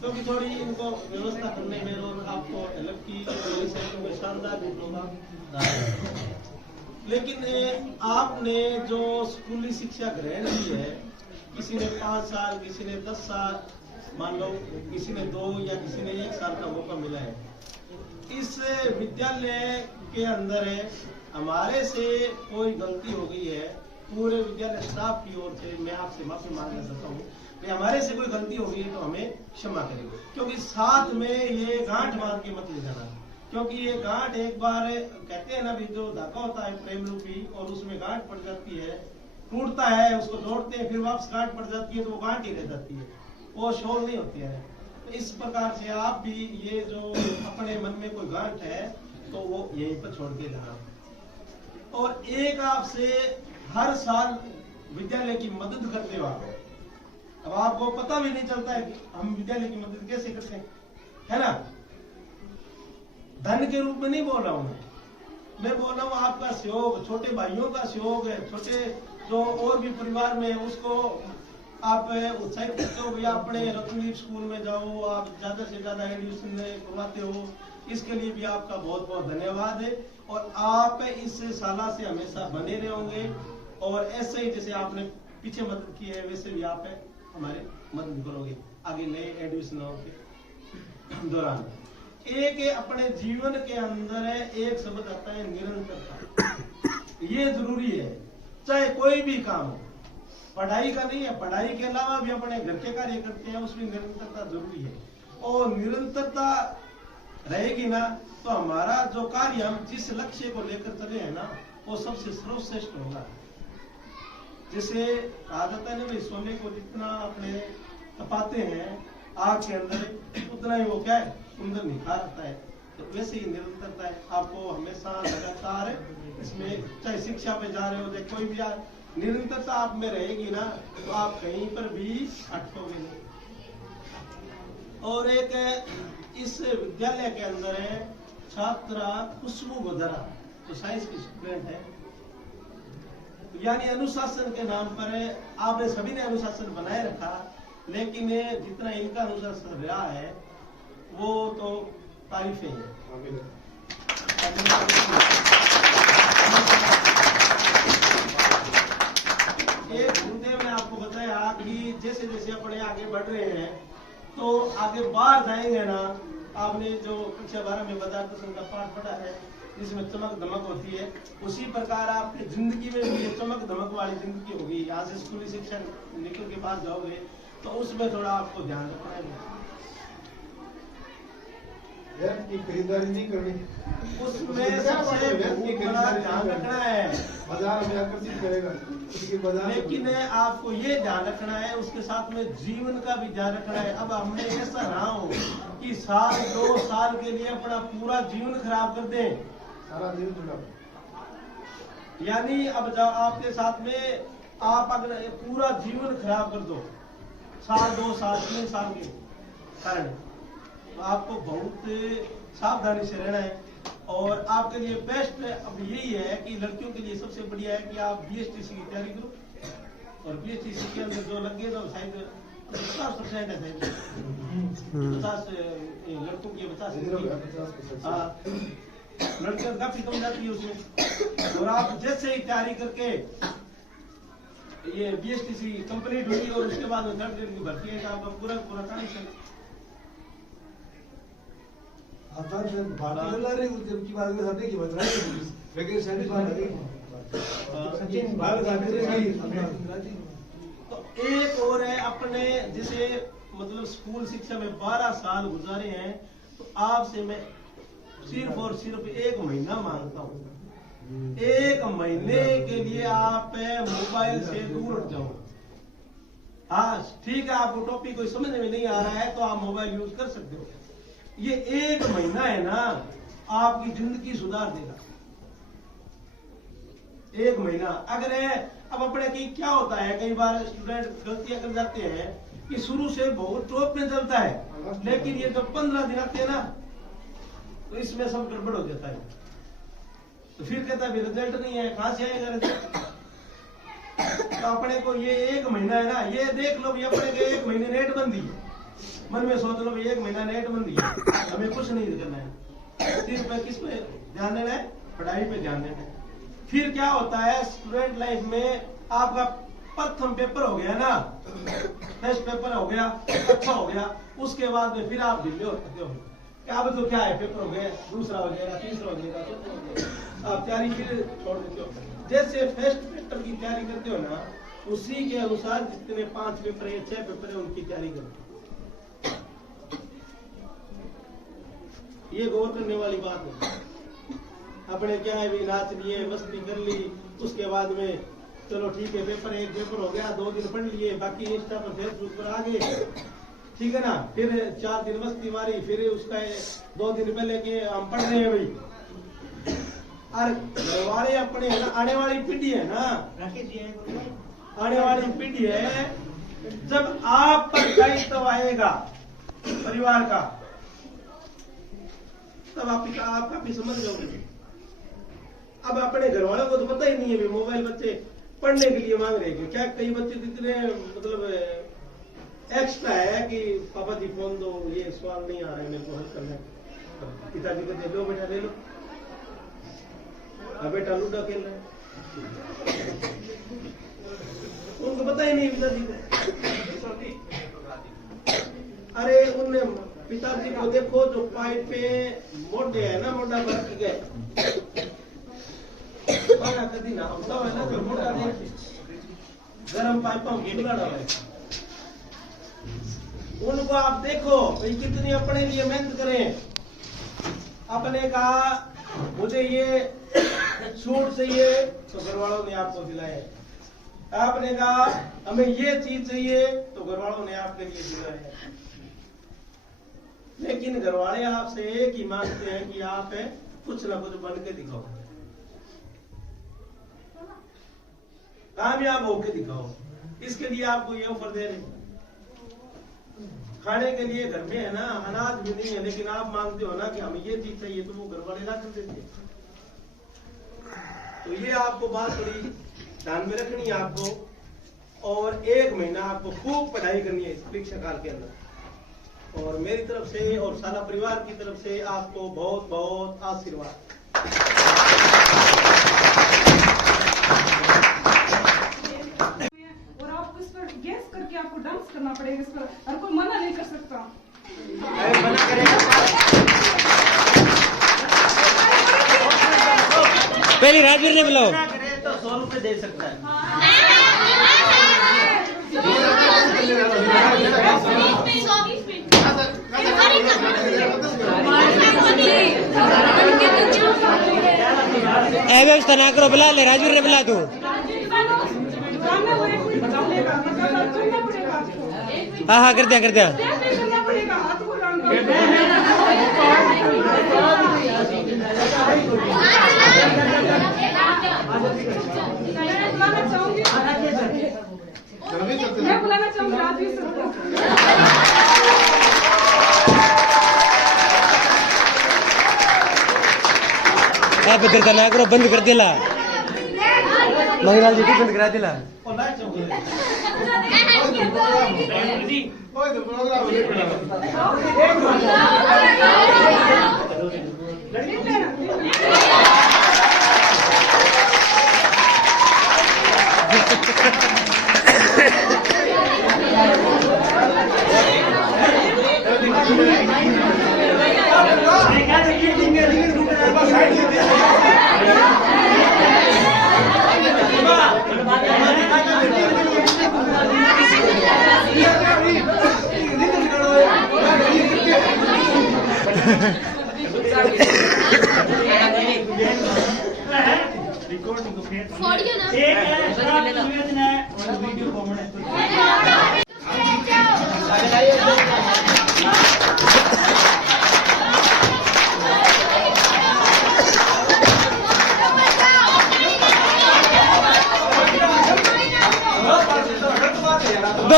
क्योंकि थोड़ी इनको व्यवस्था करने में और आपको हेल्प की शानदार प्रोग्राम। लेकिन आपने जो स्कूली शिक्षा ग्रहण की है, किसी ने 5 साल, किसी ने 10 साल, मान लो किसी ने 2 या किसी ने 1 साल का मौका मिला है। इस विद्यालय के अंदर हमारे से कोई गलती हो गई है, पूरे विद्यालय स्टाफ की ओर से मैं आपसे माफी मांगना चाहता हूँ कि हमारे से कोई गलती हो गई है तो हमें क्षमा करें। क्योंकि साथ में ये गांठ मार के मत ले जाना, क्योंकि ये गांठ एक बार कहते हैं ना भी, जो धागा होता है प्रेम रूपी, और उसमें गांठ पड़ जाती है, टूटता है, उसको जोड़ते हैं, फिर वापस गांठ पड़ जाती है, तो वो गांठ ही रह जाती है, वो शोर नहीं होती है। तो इस प्रकार से आप भी ये जो अपने मन में कोई गांठ है तो वो यहीं पर छोड़ के जाना। और एक आपसे हर साल विद्यालय की मदद करते हो आप। अब आपको पता भी नहीं चलता है कि हम विद्यालय की मदद कैसे करते हैं, है ना? धन के रूप में नहीं बोल रहा हूं मैं बोल रहा हूँ आपका सहयोग, छोटे भाइयों का सहयोग है, छोटे जो और भी परिवार में उसको आप उत्साहित करते हो, भैया अपने रत्नदीप स्कूल में जाओ, आप ज्यादा से ज्यादा एडमिशन करवाते हो। इसके लिए भी आपका बहुत बहुत धन्यवाद है। और आप इस शाला से हमेशा बने रहोगे और ऐसे ही जैसे आपने पीछे मदद की है वैसे भी आप हमारे मदद करोगे आगे नए एडमिशनों के दौरान। एक अपने जीवन के अंदर एक शब्द आता है निरंतरता। ये जरूरी है, चाहे कोई भी काम हो, पढ़ाई का नहीं है, पढ़ाई के अलावा भी अपने घर के कार्य करते हैं, उसमें निरंतरता जरूरी है। और निरंतरता रहेगी ना तो हमारा जो कार्य हम जिस लक्ष्य को लेकर चले हैं ना वो सबसे सर्वश्रेष्ठ होगा। जैसे कहा जाता है ना भाई, सोने को जितना अपने तपाते हैं आग के अंदर उतना ही वो क्या है सुंदर निखार आता है। तो वैसे ही निरंतरता है, आपको हमेशा लगातार इसमें चाहे शिक्षा पे जा रहे हो चाहे कोई भी निरंतरता आप में रहेगी ना तो आप कहीं पर भी अटकोगे नहीं। और एक इस विद्यालय के अंदर है छात्रा खुशबू बदरा, तो साइंस की स्टूडेंट है, यानी अनुशासन के नाम पर आपने सभी ने अनुशासन बनाए रखा, लेकिन जितना इनका अनुशासन रहा है वो तो तारीफ है। एक गुरुदेव ने आपको बताया कि जैसे जैसे अपने आगे बढ़ रहे हैं तो आगे बाहर जाएंगे ना, आपने जो कक्षा 12 में बाजार दर्शन का पाठ पढ़ा है जिसमें चमक धमक होती है, उसी प्रकार आपकी जिंदगी में भी चमक धमक वाली जिंदगी होगी। यहाँ से स्कूली शिक्षा निकल के बाद जाओगे तो उसमें थोड़ा आपको ध्यान रखना है, की खरीदारी नहीं करनी, उसमें सबसे बड़ा ध्यान रखना है, बाजार में आकर्षित करेगा उसके बाजार। लेकिन आपको ये ध्यान रखना है, उसके साथ में जीवन का भी ध्यान रखना है। अब हमने ऐसा रहा हो कि 1-2 साल के लिए अपना पूरा जीवन खराब कर दें, सारा जीवन जुड़ा, यानी अब जब आपके साथ में आप अगर पूरा जीवन खराब कर दो 2 साल 3 साल के कारण, तो आपको बहुत सावधानी से रहना है। और आपके लिए बेस्ट अब यही है कि लड़कियों के लिए सबसे बढ़िया है कि आप BSTC की तैयारी करो। और BSTC के अंदर जो लगे तो शायद 50% है, 50 लड़कों की 50 लड़कियां काफी कम जाती है उसमें। और आप जैसे ही तैयारी करके ये BSTC कंप्लीट होगी और उसके बाद 3rd ग्रेड की भर्ती है, आपका पूरा काम चले। तो एक और है अपने जिसे मतलब स्कूल शिक्षा में 12 साल गुजारे हैं, तो आपसे मैं सिर्फ और सिर्फ 1 महीना मांगता हूँ। 1 महीने के लिए आप मोबाइल से दूर हट जाओ। हाँ ठीक है, आपको टॉपिक कोई समझ में नहीं आ रहा है तो आप मोबाइल यूज कर सकते हो। ये 1 महीना है ना आपकी जिंदगी सुधार देगा। 1 महीना अगर है, अब अपने की क्या होता है, कई बार स्टूडेंट गलतियां कर जाते हैं कि शुरू से बहुत टॉप में चलता है, लेकिन ये जब 15 दिन आते हैं ना तो इसमें सब गड़बड़ हो जाता है। तो फिर कहता है रिजल्ट नहीं है, कहां से आएगा रिजल्ट? तो अपने को ये 1 महीना है ना, ये देख लो भी अपने के 1 महीने नेट बंदी है, मन में सोच लो 1 महीना नेट बंदी है, हमें कुछ नहीं करना है, सिर्फ किस पे ध्यान देना है, पढ़ाई पे ध्यान देना है। फिर क्या होता है स्टूडेंट लाइफ में, आपका प्रथम पेपर हो गया ना, टेस्ट पेपर हो गया, अच्छा हो गया, उसके बाद में फिर आप ढीले होते हो, अब तो क्या है पेपर हो गया, दूसरा हो जाएगा, तीसरा हो जाएगा, आप तैयारी फिर छोड़ देते हो। जैसे फर्स्ट पेपर की तैयारी करते हो ना, उसी के अनुसार जितने 5 पेपर है 6 पेपर है उनकी तैयारी करो। ये गौर करने वाली बात है। अपने क्या है भी नाच लिए, मस्ती कर ली, उसके बाद में चलो ठीक है पेपर 1 पेपर हो गया, 2 दिन पढ़ लिए, बाकी इंस्टा पर फेसबुक पर आ गए, ठीक है ना, फिर 4 दिन मस्ती मारी, फिर उसका 2 दिन पहले के हम पढ़ रहे हैं भाई। और वाले अपने है ना, आने वाली पीढ़ी है ना, आने वाली पीढ़ी है, जब आप पर दायित्व आएगा परिवार का तब आप काफी समझ जाओगे। अब अपने घर वालों को तो पता ही नहीं है, मोबाइल बच्चे पढ़ने के लिए मांग रहे हैं। क्या कई बच्चे तो इतने मतलब एक्स्ट्रा है कि पापा जी फोन दो, ये सवाल नहीं आ रहा है मेरे को हल करना है। पिताजी को दे लो बेटा, ले लो। अब बेटा लूडो खेल रहे हैं, उनको पता ही नहीं पिताजी को। अरे उनने पिताजी को देखो जो पाइप पे मोटे है ना, मोटा भर गए कभी ना होता है ना, जो मोटा गरम पाइपों की लड़ा है। उनको आप देखो भाई कितनी अपने लिए मेहनत करें। आपने कहा मुझे ये सूट चाहिए तो घर वालों ने आपको दिलाए, आपने कहा हमें ये चीज चाहिए तो घर वालों ने आपके लिए दिलाए। लेकिन घर वाले आपसे एक ही मांगते हैं कि आप कुछ ना कुछ बन के दिखाओ, कामयाब होके दिखाओ। इसके लिए आपको ये ऑफर दे रहे, खाने के लिए घर में है ना अनाज भी नहीं है, लेकिन आप मांगते हो ना कि हमें ये चीज चाहिए, तो वो घर वाले ला कर देते। तो ये आपको बात थोड़ी ध्यान में रखनी है आपको, और 1 महीना आपको खूब पढ़ाई करनी है इस परीक्षा काल के अंदर। और मेरी तरफ से और सारा परिवार की तरफ से आपको बहुत बहुत आशीर्वाद। और आपको इस पर गैस करके आपको डांस करना पड़ेगा, इस पर हर कोई मना नहीं कर सकता। मना करेगा। पहले राजवीर ने बुलाओ, तो 100 रुपए दे सकता है। व्यवस्था ना करो, बुला ले राजवीर ने, बुला तू। हाँ हाँ कर दिया कर दिया। मैं बुलाना चाहूंगी राजवीर सर को। आप इधर ना करो, बंद कर दिला मंगलाल जी को, बंद करा दिला।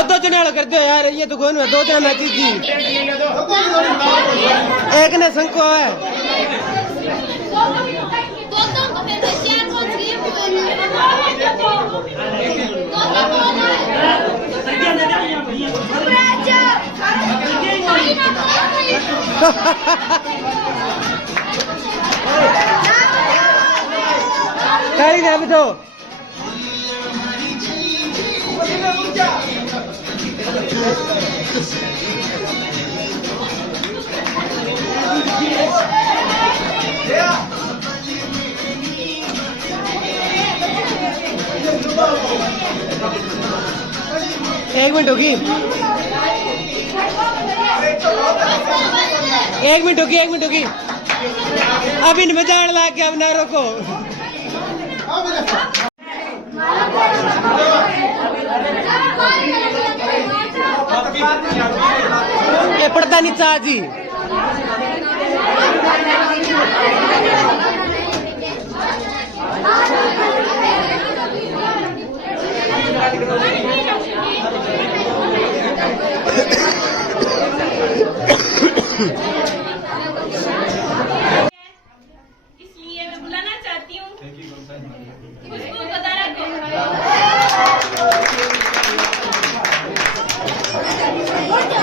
दो जने कर दो यार, ये तो कौन है, 2 जने मैचेस जी, एक ने संको है। कहीं नहीं अभी तो एक मिनट होगी, 1 मिनट होगी, 1 मिनट होगी, अभी नहीं बजाड़ ला के, अब ना रोको। ये पड़ता नहीं चाह जी। इसलिए मैं बुलाना चाहती हूँ उसको बदारा को।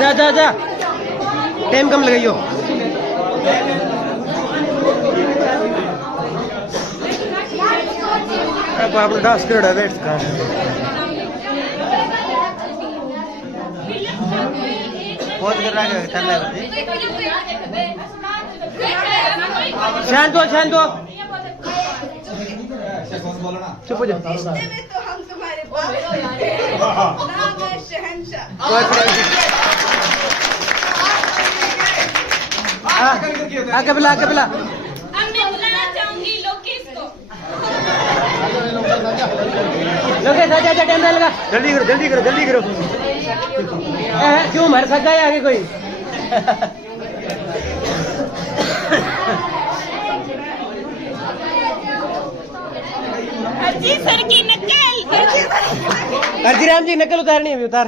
जा जा जा, टाइम कम लगाइयो। आप आपने डांस करो वेट का बहुत कर रहा है चल रहा है शांत हो चुप हो जाओ तो हम तुम्हारे नाम है शहंशाह। आगे बुला अब मैं बुलाना चाहूंगी लोकेश को। लोकेश आजा टाइम ना लगा जल्दी करो क्यों हमारे साथ जाए आगे कोई अर्जी सर की नकल। अर्जीराम जी नकल उतारनी है उतार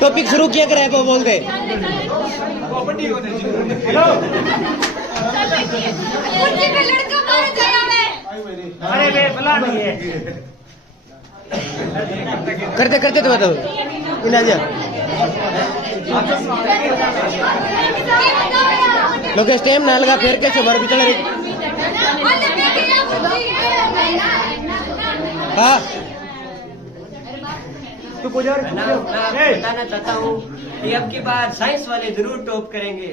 टॉपिक शुरू किया करे को बोल दे लड़का मार गया है। अरे वे बुला नहीं है करते तो बताओ इनाजा लोकेश टाइम ना लगा फिर कैसे हमारे पिछले हाँ तो मैं बताना चाहता हूँ कि अब की बार साइंस वाले जरूर टॉप करेंगे।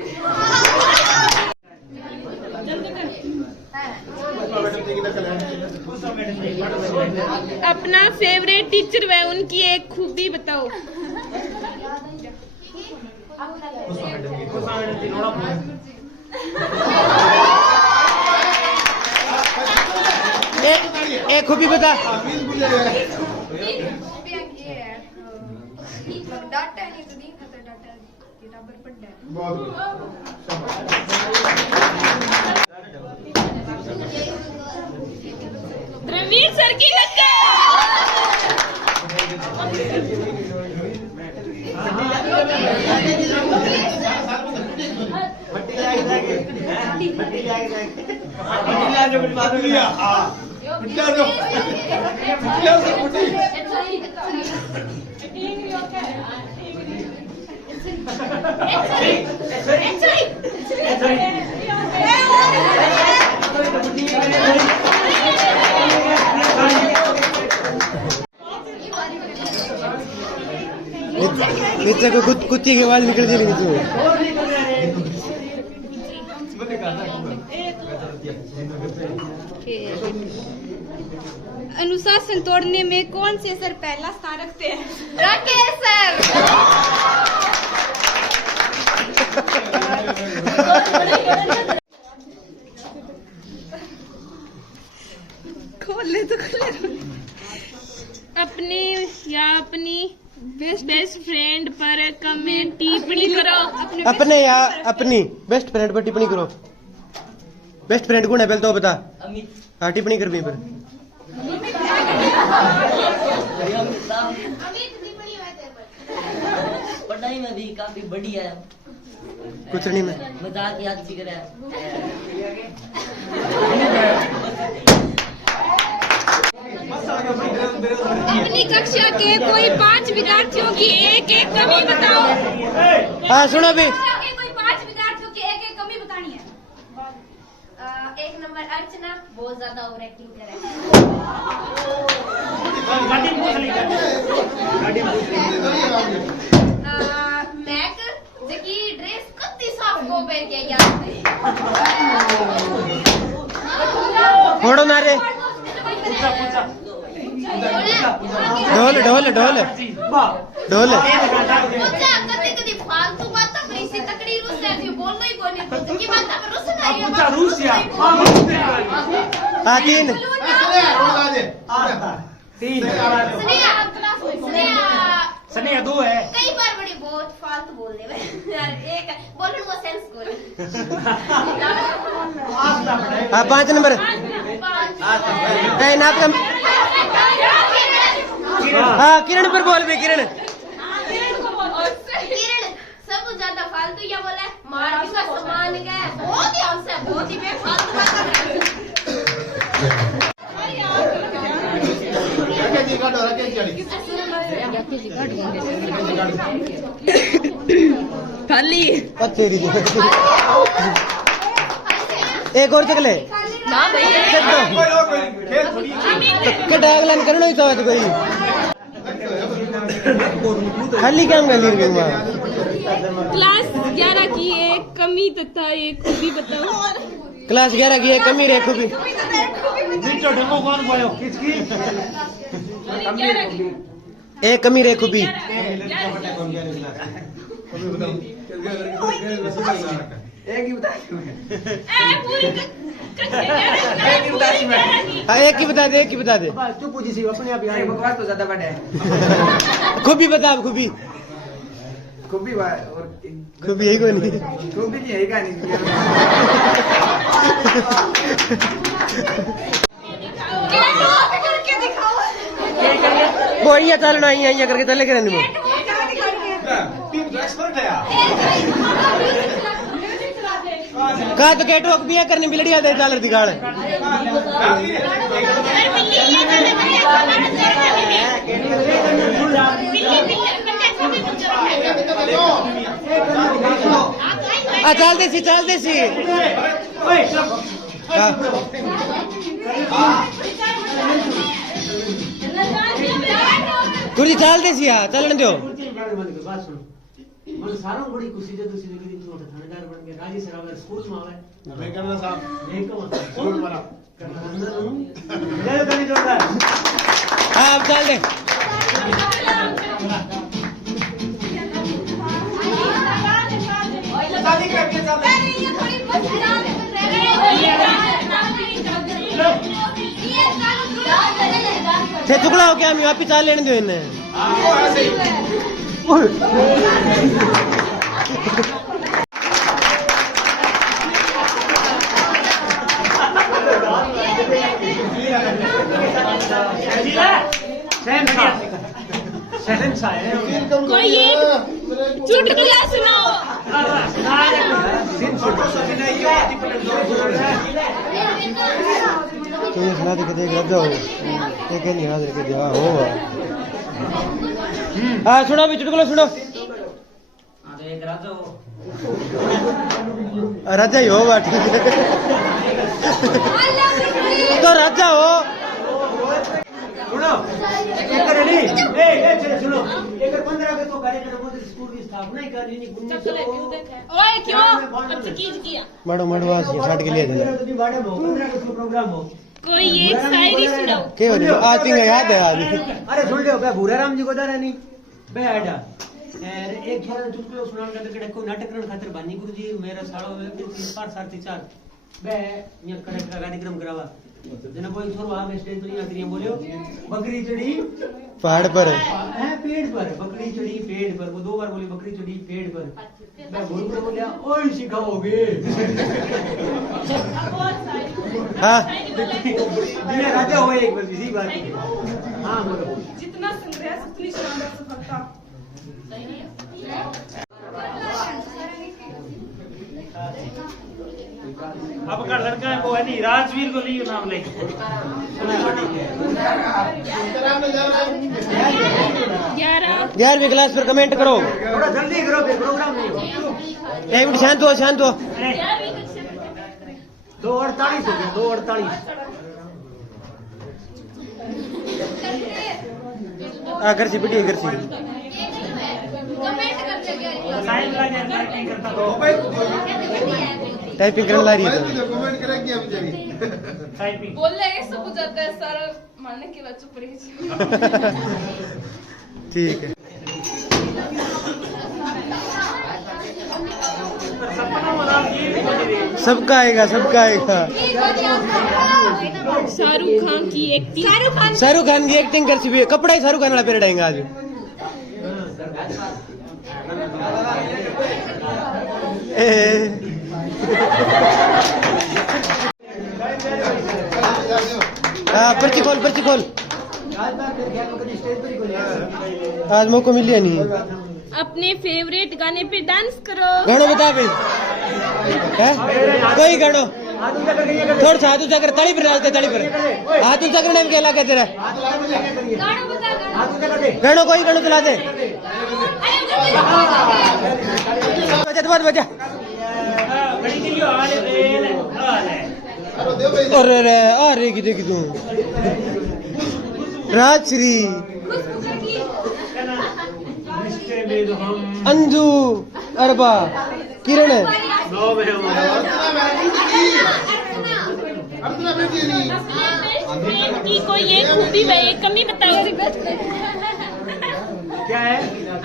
अपना फेवरेट टीचर व उनकी एक खूबी बताओ। एक खूबी बता। डाटा नहीं तो नहीं खाता डाटा किताब पर पढ़ है। रणवीर सर की नीचे को कुत्ती की आवाज निकल जाएगी तू। अनुशासन तोड़ने में कौन से सर पहला स्थान रखते हैं? राकेश सर। खोले तो खोले। अपनी बेस्ट फ्रेंड पर कमेंट टिप्पणी करो। अपने या अपनी बेस्ट फ्रेंड पर टिप्पणी करो। बेस्ट फ्रेंड कौन है पहले तो बता। हाँ टिप्पणी कर भी पर पढ़ाई में भी काफी बढ़िया है। कुछ नहीं में मजाक याद सीख रहा है। अपनी कक्षा के कोई 5 विद्यार्थियों की एक कमी बताओ। हाँ सुनो भी। कोई 5 विद्यार्थियों की एक कमी बतानी है। 1 नंबर अर्चना बहुत ज्यादा ओवर एक्टिंग करे। मैक जकी ड्रेस कत्ती साफ को पहन के याद फोड़ो ना रे। ढोल ढोल ढोल ढोल। कदी फालतू बात अपनी सी तकड़ी रुस है जो बोलना ही कोनी की बात पर रुस नहीं है। अच्छा रूसिया हाँ 3 सनिया 2 है। कई बार बड़ी बहुत फालतू बोल दे यार। एक बोलने को सेंस कोनी। हाँ 5 नंबर कहीं ना हाँ किरण पर बोल भी किरण। किरण सब ज्यादा फालतू या बोला मार का सामान गया बहुत ही हमसे बहुत ही बेफालतू बात कर रहा है। खाली तेरी एक और चकले ना भैया के डागलन करनो ही तो कोई खाली क्या गली रे मां क्लास 11 की एक कमी तथा एक खूबी बताओ। क्लास 11 की एक कमी रे खूबी एक कमी रे खूबी एक ही बता हाँ एक ही बता दे तू पूछी सी अपने आप यार बकवास तो ज्यादा बड़ा है। खूबी बता खूबी खूबी और खूबी यही कोई नहीं खूबी नहीं है का नहीं वो ये चलना ये करके चले के रहने का तो कैटवॉक भी है करने बिलड़िया दे चालर दिखाड़ चल देसी गुरुजी चल देसी चलन दो मन सारों बड़ी खुशी जो दूसरी की दिन छोटा थानेदार बन के राजी सरावर स्कूल में आवे मैं करना साहब नहीं कमा स्कूल वाला करना अंदर हूं जय कभी जोरदार हां अब चल दे शादी करके चल रही है थोड़ी बस थे टुकड़ा हो गया हम वापिस चाल लेने दो इन्हें कोई एक चुटकुला सुनाओ। तुम्हें सुना दे देख रहा हो ये क्या नहीं हाजिर के दिया हो हाँ सुनो भी चुटकुला सुनो एक राजा हो राजा ही हो बात तो राजा हो सुनो एक नहीं सुनो एक 15 अगस्त को कार्यक्रम स्कूल की स्थापना ही करनी नहीं ओए क्यों अब तो किया मड़ो मड़वा से साठ के लिए दे 15 अगस्त को प्रोग्राम हो कोई एक शायरी सुनाओ। के हो आज तीन याद है आज अरे सुन लियो बे भूराराम जी को दारा नहीं बे आडा एक छोरा ने चुटकुला सुनान करते के को नाटक करन खातिर बानी गुरुजी मेरा सालो में 3 साल 4 बे ये कार्यक्रम करावा जना कोई छोरो आ स्टेज पर आखिरी बोलियो बकरी चढ़ी पहाड़ पर है पेड़ पर बकरी चढ़ी पेड़ पर वो 2 बार बोली बकरी चढ़ी पेड़ पर मैं गुरु को बोलिया ओए सिखाओगे हाँ ये राजा हो एक बार इसी बात की हां बोलो जितना संग्रह उतनी शानदार सफलता। अब का लड़का है वो है नहीं राजवीर को लियो नाम ले 11वीं क्लास पर कमेंट करो थोड़ा जल्दी करो प्रोग्राम नहीं हो एक मिनट शांत हो 2:48 हो गया 2:48 अगर से बिटिया कर सी कमेंट कर जगह साइन लगा टाइपिंग करता तो टाइपिंग करने ला रही है कमेंट करेगी अब जाएगी टाइपिंग बोल ले सब हो जाता है सारा मानने के बाद चुप रही। ठीक है सबका आएगा शाहरुख खान की एक्टिंग शाहरुख खान की एक्टिंग कर सी कपड़ा ही शाहरुख खान वाला पहन डाएंगे आज पर्ची खोल आज मौका मिल लिया नहीं अपने फेवरेट गाने पे डांस करो। गाना बता भाई कोई गानो थोड़ा सा हाथ ऊंचा कर ताली पर डालते ताली पर हाथ ऊंचा करने में क्या लगा तेरा गाना बता गाना गणो कोई गणो चला दे बचा तो बचा अरे अरे की देखी तू राजश्री अंजू अरबा किरण की कोई एक खूबी व एक कमी बताओ। क्या है?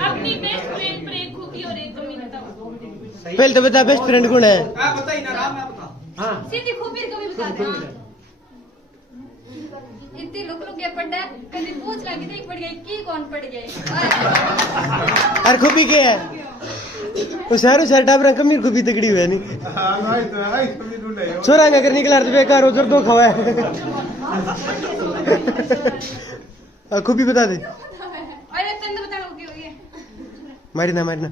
अपनी बेस्ट फ्रेंड पर एक खूबी और एक कमी बताओ। पहले तो बता बेस्ट फ्रेंड कौन है? बताइए ना राम में बता। हाँ सीधी खूबी कभी बता दे। इतने लोग ये पढ़ा कभी पूछ लगी थी पढ़ गई की कौन पढ़ गए अरे खूबी क्या है? उसारो सर टाबरा कमी खूबी तगड़ी हुई नहीं छोरा अगर निकला तो बेकार हो जर दो खवा है खूबी बता दे अरे चंद बताओ क्या हो गया मारना मारना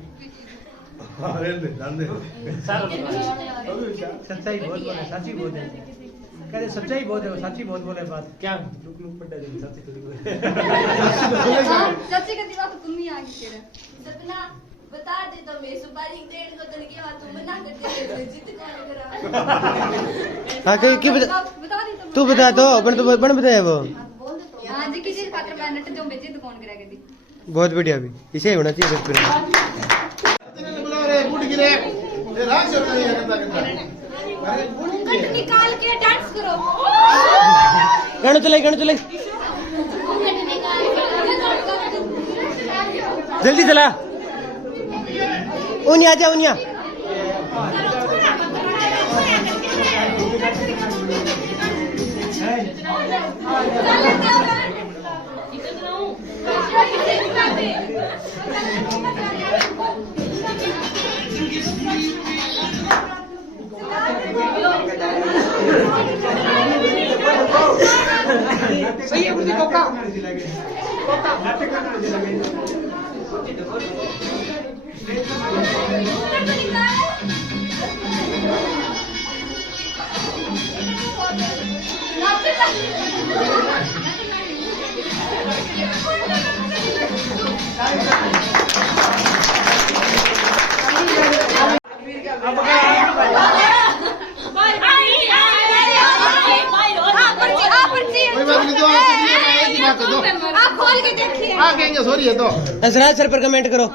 सच्चाई बहुत बोले साची बोल है कहते सच्चाई बहुत है साची बहुत बोले बात क्या लुक लुक पड़ जाए साची थोड़ी बोले सच्ची का दीवार तो तुम ही आगे तेरा सपना बता दे तो मैं सुपारी देने को तो लगी बात तुम मना कर दे जिद कौन करा हाँ की बता दे तू बता दो बन बताया वो हां जी किसी खातिर मैं नट जो बेचे तो कौन करेगा दी बहुत बढ़िया भी इसे होना चाहिए बेस्ट फ्रेंड बुला रे बूढ़ गिरे ये राग चल रही है करता घूंघट निकाल के डांस करो गण चले घूंघट निकाल के जल्दी चला उन्या आजा उन्या सही है बुद्धि कोका आप खोल के देखिए कहेंगे सॉरी है तो असराज सर पर कमेंट करो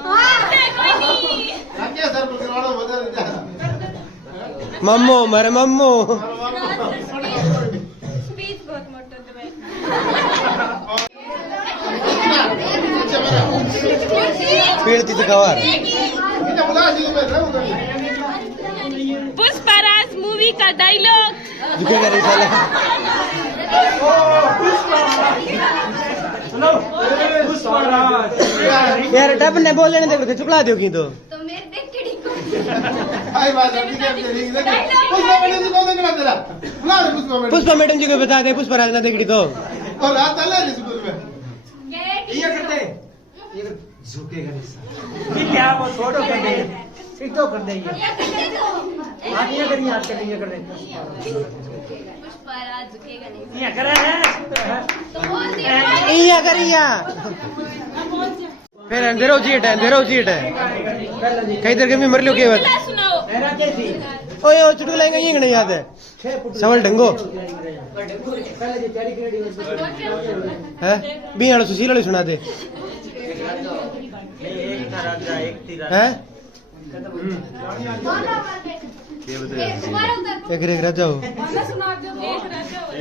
क्या सर पर करवाना मजा नहीं आता मम्मो मारे मम्मो स्पीच बहुत मोटा दे पीड़ती तो कवर इतना बुला जी मैं रहूंगा पुष्पराज मूवी का डायलॉग झुकेगा नहीं साला हेलो पुष्पराज यार डब ने बोल लेने दे चुकला दो की तो मेरे देख के ठीक हाय बात है ठीक है पुष्पा मैडम जी कौन देना तेरा बुला रे पुष्पा मैडम जी को बता दे पुष्पराज ना देखड़ी तो और रात चल रही स्कूल में ये करते ये झुकेगा नहीं साला क्या वो छोड़ो कर दे ठीक तो कर दे ये हाथ ये करिए हाथ करिए कर दे पुष्पराज झुकेगा नहीं ये करे है तो बोल दे इया करिया फिर अंधेरो जीट है कई तरह के में मर लो केवल सुनाओ मेरा कैसी ओए ओ चुटकुला ये नहीं याद है सवाल ढंगो पहले जो तैयारी करेगी है बियाणो सुशील वाली सुना दे एक था राजा एक थी है तुम्हारा एक राजा हो सुना दो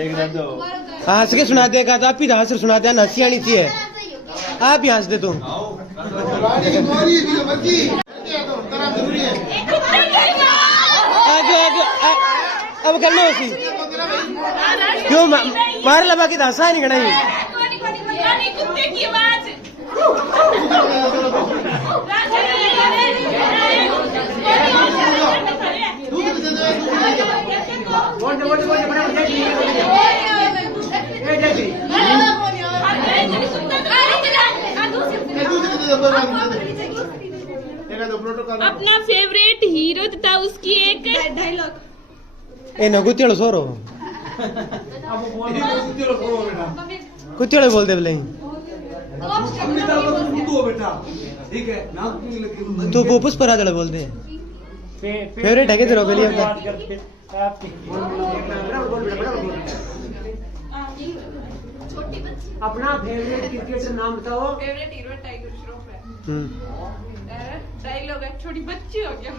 एक राजा हंस के सुना देगा तो आप ही हंस सुना दे हंसी आनी चाहिए आप ही हंस दे तुम रानी की गोरी भी बच्ची क्या तो तरह जरूरी है आगे अब करना उसी क्यों मार लबा की हंसा नहीं गणाई रानी कुत्ते की आवाज अपना फेवरेट हीरो तथा उसकी एक डायलॉग ए न कुत्तेड़ो सोरो कुत्तेड़ो बोल दे बोले ठीक है ना तू पुष्प पर आदड़ बोलते हैं फेवरेट है क्या तेरे लिए अपना फेवरेट क्रिकेटर नाम बताओ। फेवरेट हीरो टाइगर श्रॉफ है। डायलॉग है छोटी बच्ची हो गया।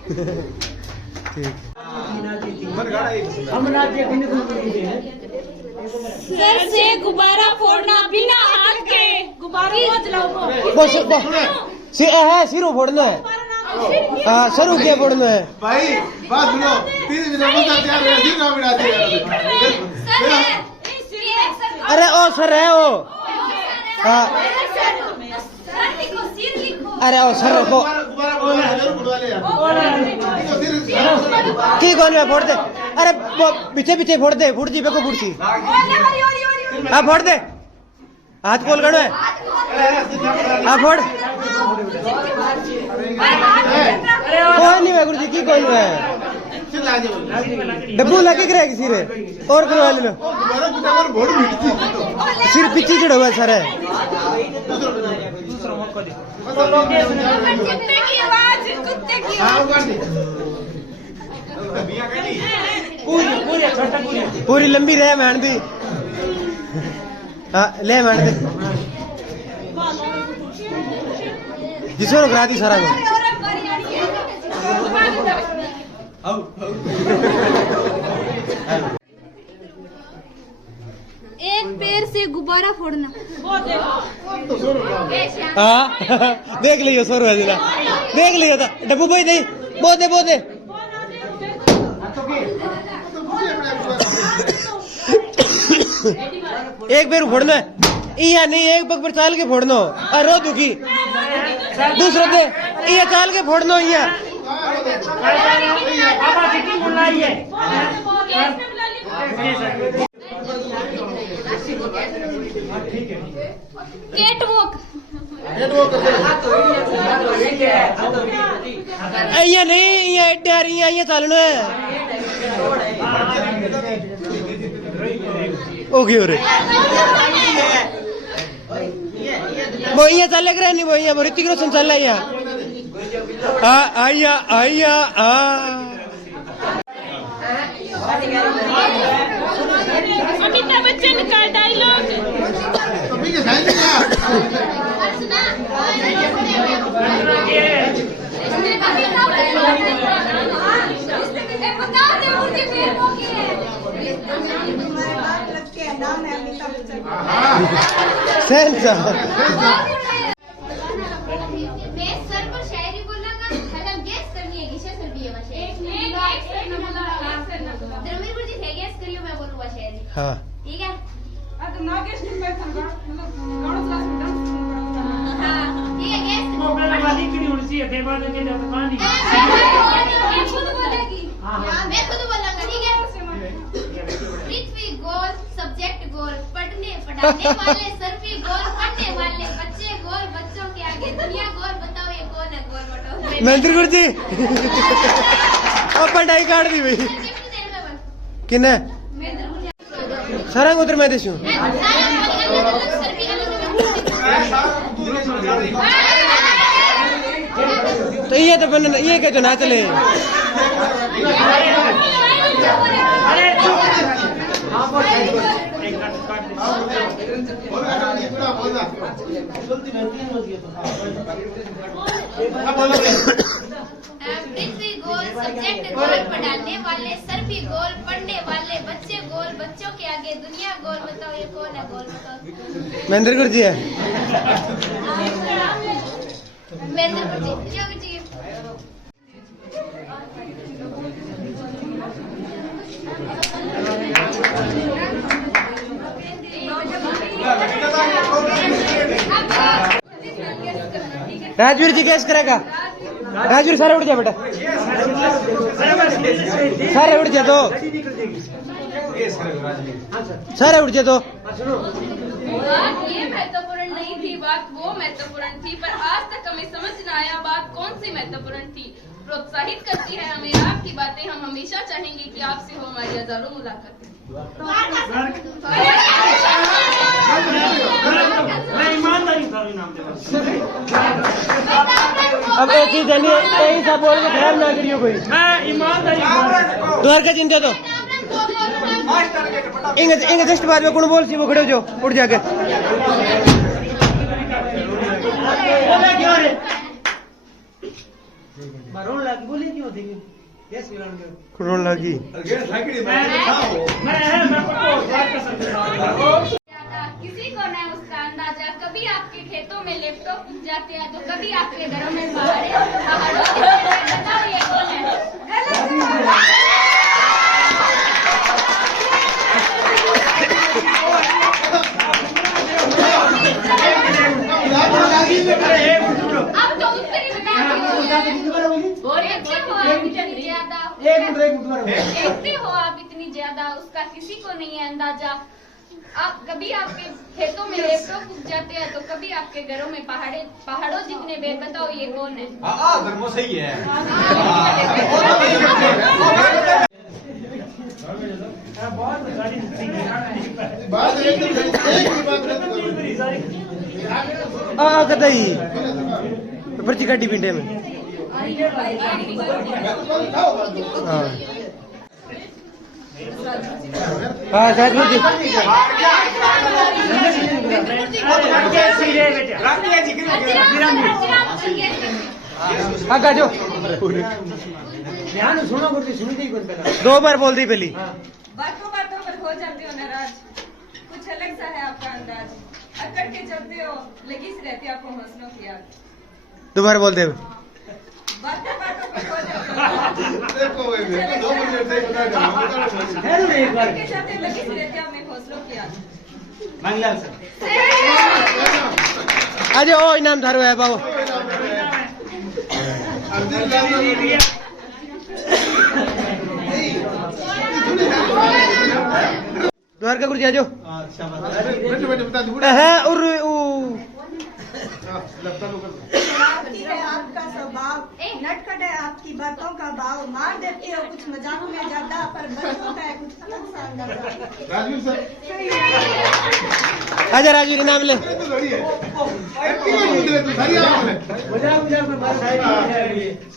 सर से गुब्बारा फोड़ना बिना हाथ के गुब्बारा मत चलाओ। सिरो फोड़ना है। हाँ सर क्या फोड़ना है भाई बात सुनो 3 मिनट में तैयार है दिन ना बिड़ा दिया अरे ओ सर है वो हाँ अरे ओ सर को की कौन है फोड़ दे अरे पीछे पीछे फोड़ दे फुट जी पे को फुटसी हाँ फोड़ दे हाथ खोल गड़ो है हाँ फोड़ कोई नहीं है गुरुजी की कोई नहीं है डब्बू लगे करे किसी रे और करवा ले लो सिर पीछे चढ़ा हुआ सर है कुत्ते की आवाज कुत्ते की आवाज पूरी लंबी रहे मैन दी हाँ ले मैन दी जिसको करा दी सारा को एक पैर से गुब्बारा फोड़ना हाँ देख लियो 100 रुपया दिला देख लियो था डब्बू भाई दे बहुत दे एक पैर फोड़ना है या नहीं एक पग पर चाल के फोड़ना अरे दुखी दूसरा दे ये चाल के फोड़ना या कैट वॉक या नहीं ये डैरी ये चालना है ओके रे वो ये चले करे नहीं वो ये ऋतिक रोशन चल रहा है आया आया अमिताभ बच्चन का डायलॉग मैं सर पर शायरी बोलना का मतलब गैस करनी है किसे सर भी है धर्मवीर गुरुजी थे गैस करियो मैं बोलूंगा शायरी हाँ ठीक है अगर ना गेस्ट नहीं बैठा मतलब गाना क्लास में डांस हां ठीक है गैस वो पहले वाली की नहीं उड़सी है देवान के जब पानी मैं खुद बोलेगी मैं खुद बोलूंगा ठीक है पृथ्वी गोल सब्जेक्ट गोल पढ़ने पढ़ाने वाले सर भी गोल पढ़ने वाले बच्चे गोल बच्चों के आगे दुनिया गोल बताओ ये कौन है गोल बताओ महेंद्र गुरु जी अब पढ़ाई काट दी भाई किने सारा उधर मैं देशू तो ये तो बन ये क्या तो ना चले पृथ्वी गोल सब्जेक्ट गोल पढ़ाने वाले सर भी गोल पढ़ने वाले बच्चे गोल बच्चों के आगे दुनिया गोल बताओ ये कौन है गोल बताओ महेंद्र गुरु जी है महेंद्र गुरु जी राजवीर जी कैसे करेगा राजवीर सारे उठ जा बेटा सारे उठ जा तो सारे उठ जा तो बात ये महत्वपूर्ण नहीं थी बात वो महत्वपूर्ण थी पर आज तक हमें समझ न आया बात कौन सी महत्वपूर्ण थी प्रोत्साहित करती है हमें आपकी बातें हम हमेशा चाहेंगे कि आपसे हो हमारी हजारों मुलाकातें मैं ईमानदारी अब एक चीज जानिए, यही सब बोल के खराब ना करियो कोई। मैं ईमानदारी द्वारका चिंता तो इंगे जस्ट बाद में कौन बोल सी वो खड़े हो जाओ, उठ जाके रोन लगी बोले क्यों थी यस रोन लगी। किसी को न उसका अंदाजा, कभी आपके खेतों में लैपटॉप उग जाते हैं तो कभी आपके घरों में पहाड़ों बताओ ये कौन है? अब तो उत्तर ही बता दो। देखते हो आप इतनी ज्यादा, उसका किसी को नहीं है अंदाजा। आप कभी आपके खेतों में लैपटॉप उग जाते हैं तो कभी आपके घरों में पहाड़ों जितने बेर, बताओ ये कौन है? धर्मो सही है। कतई पर्ची काटी पिंडे में। हाँ साजू जी हाँ जो ध्यान सुनो गुरु सुनती कौन पहला 2 बार बोल दी पहली। बातों बातों पर खो जाते हो नाराज, कुछ अलग सा है आपका अंदाज, अकड़ के चलते हो, लगी सी रहती है आपको हौसलों की याद। दोबारा बोल दे। बातों बातों पर खो जाते हो, अकड़ के चलते लगी सी रहती है अपने हौसलों की याद। मंगलाल सर आज ओ इनाम थारो है बाबू। द्वारका गुरु जी आ जाओ। शरारती है आपका स्वभाव, नटखट है आपकी बातों का भाव, मार देते हो कुछ मजाक में ज्यादा, पर बच्चों का है कुछ अलग सा अंदाजा। राजवीर सर आजा राजवीर इनाम ले।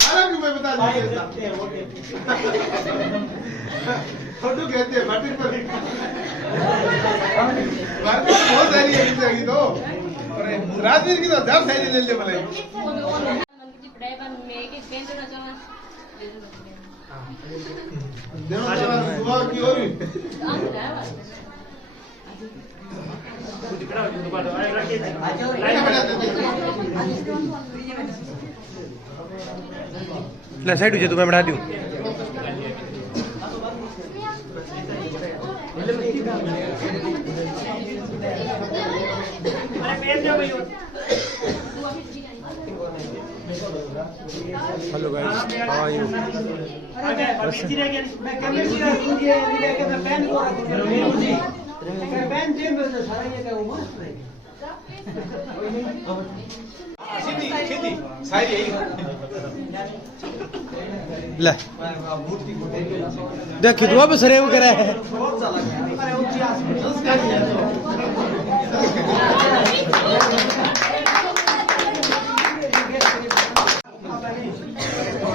सारा भी मैं बता दीजिए। फोटो कहते हैं बाटिक पर बहुत सारी है तो राजवीर की तो 10 सारी ले ले भले। सुबह की और ले साइड हो जा, मैं बढ़ा दूं। Hello guys, how are you? मैं कैमरे की मैं पेन को रखूं जी, मैं पेन जेब में सारा ये क्या मस्त है। सीधी सारी ले देख दुआ पे सरेव करा है।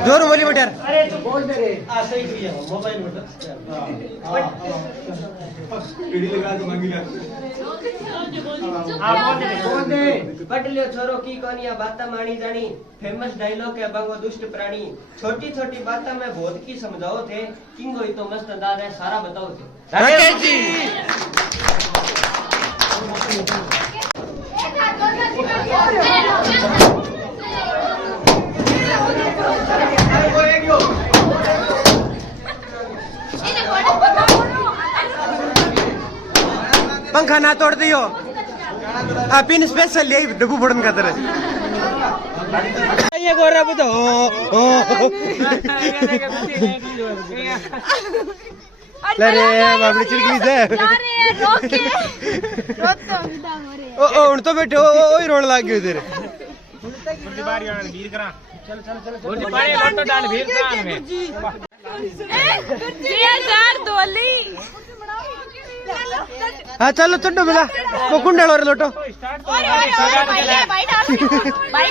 जोर बोली बेटर। अरे तो बोल दे रे सही किया मोबाइल में पीढ़ी लगा दो मांगी ला। बोल दे पढ़ लियो छोरो की कहानियां बाता मानी जानी, फेमस डायलॉग है बंगो दुष्ट प्राणी, छोटी छोटी बातें में बहुत की समझाओ थे, किंग होई तो मस्त अंदाज है सारा बताओ थे। राकेश जी पंखा ना तोड़ दियो, पिन स्पेशल यही डब्बू फोड़न का तरह ये गोरा बताओ। अरे बाबड़ी चिड़कली से ओ उन तो बैठे ओ ही रोन लाग गयो तेरे। बारी आने भीड़ करा चल चल चल और पानी लोटो डाल भीड़ करा में ये यार दोली। हाँ चलो चड्डो मिला वो कुंडल और लोटो। भाई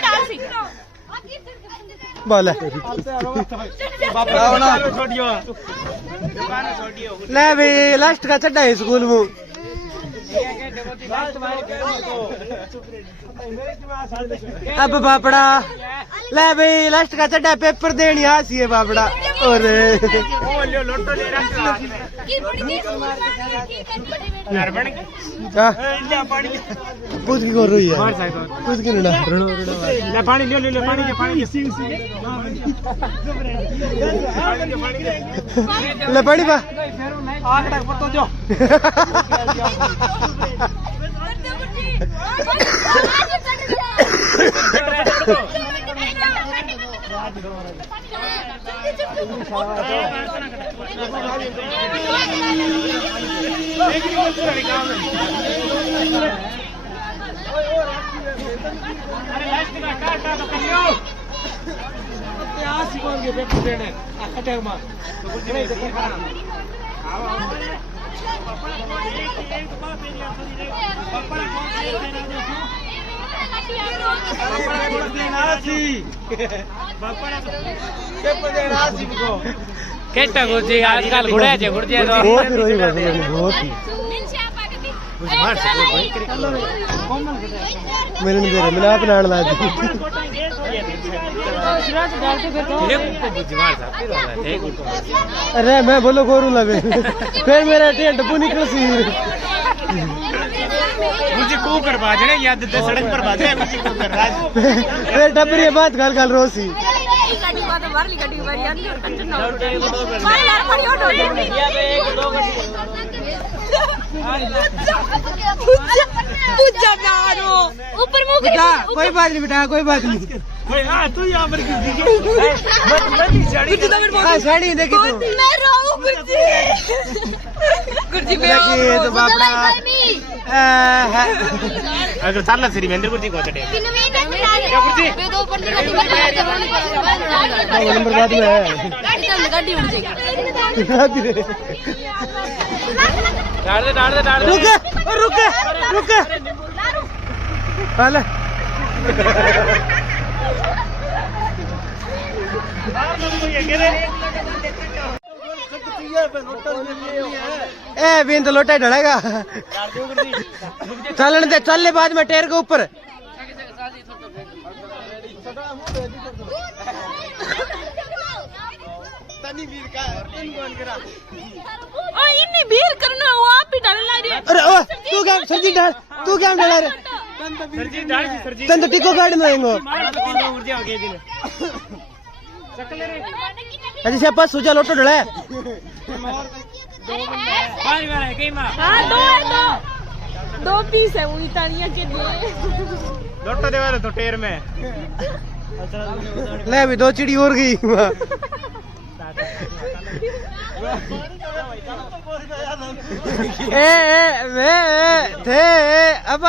डाल सी बोले ले भाई लास्ट का चड्डा है स्कूल में अब बापड़ा ले भाई लास्ट का चड्डा पेपर देनी आसी है बापड़ा और पूछ की कर रही है पूछ की ना ले पानी ले पानी ले पानी बा आगड़ा पत्तो जो केटा गुरुजी आजकल घुड़े छे गुरुजी तो बहुत रोई बहुत ही मैंने नहीं दे रहा मैंने आप नाड़ ला दी अरे मैं बोलो गोरू लगे फिर मेरा टेंट पू निकल सी मुझे को कर बाजने याद दे सड़क पर बाजे मुझे को कर राज फिर डबरी बात गाल रोसी ऊपर कोई बात नहीं बेटा कोई बात नहीं तू यहाँ पर साड़ी देखी तो मैं रोऊं गुरुजी देखिए तो बापड़ा अगर साला श्री महेंद्र गुरुजी को चढ़े नंबर बाद में है गाड़ी उड़ जाएगी रुक हाले ए बीन तो लोटा ढलेगा चलने दे चल ले बाद में टेर के ऊपर इन्नी भीड़ करना वो आप ही डाल ला रही है अरे ओ तू क्या सरजी डाल तू क्या डाल रे तन तो टिको गाड़ी में आएंगे अजी से पास सुजा लोटो ढला हां दो पीस है वो इतानिया के लिए लोटो दे वाले तो टेर में ले अभी दो चिड़ी और गई ए थे अब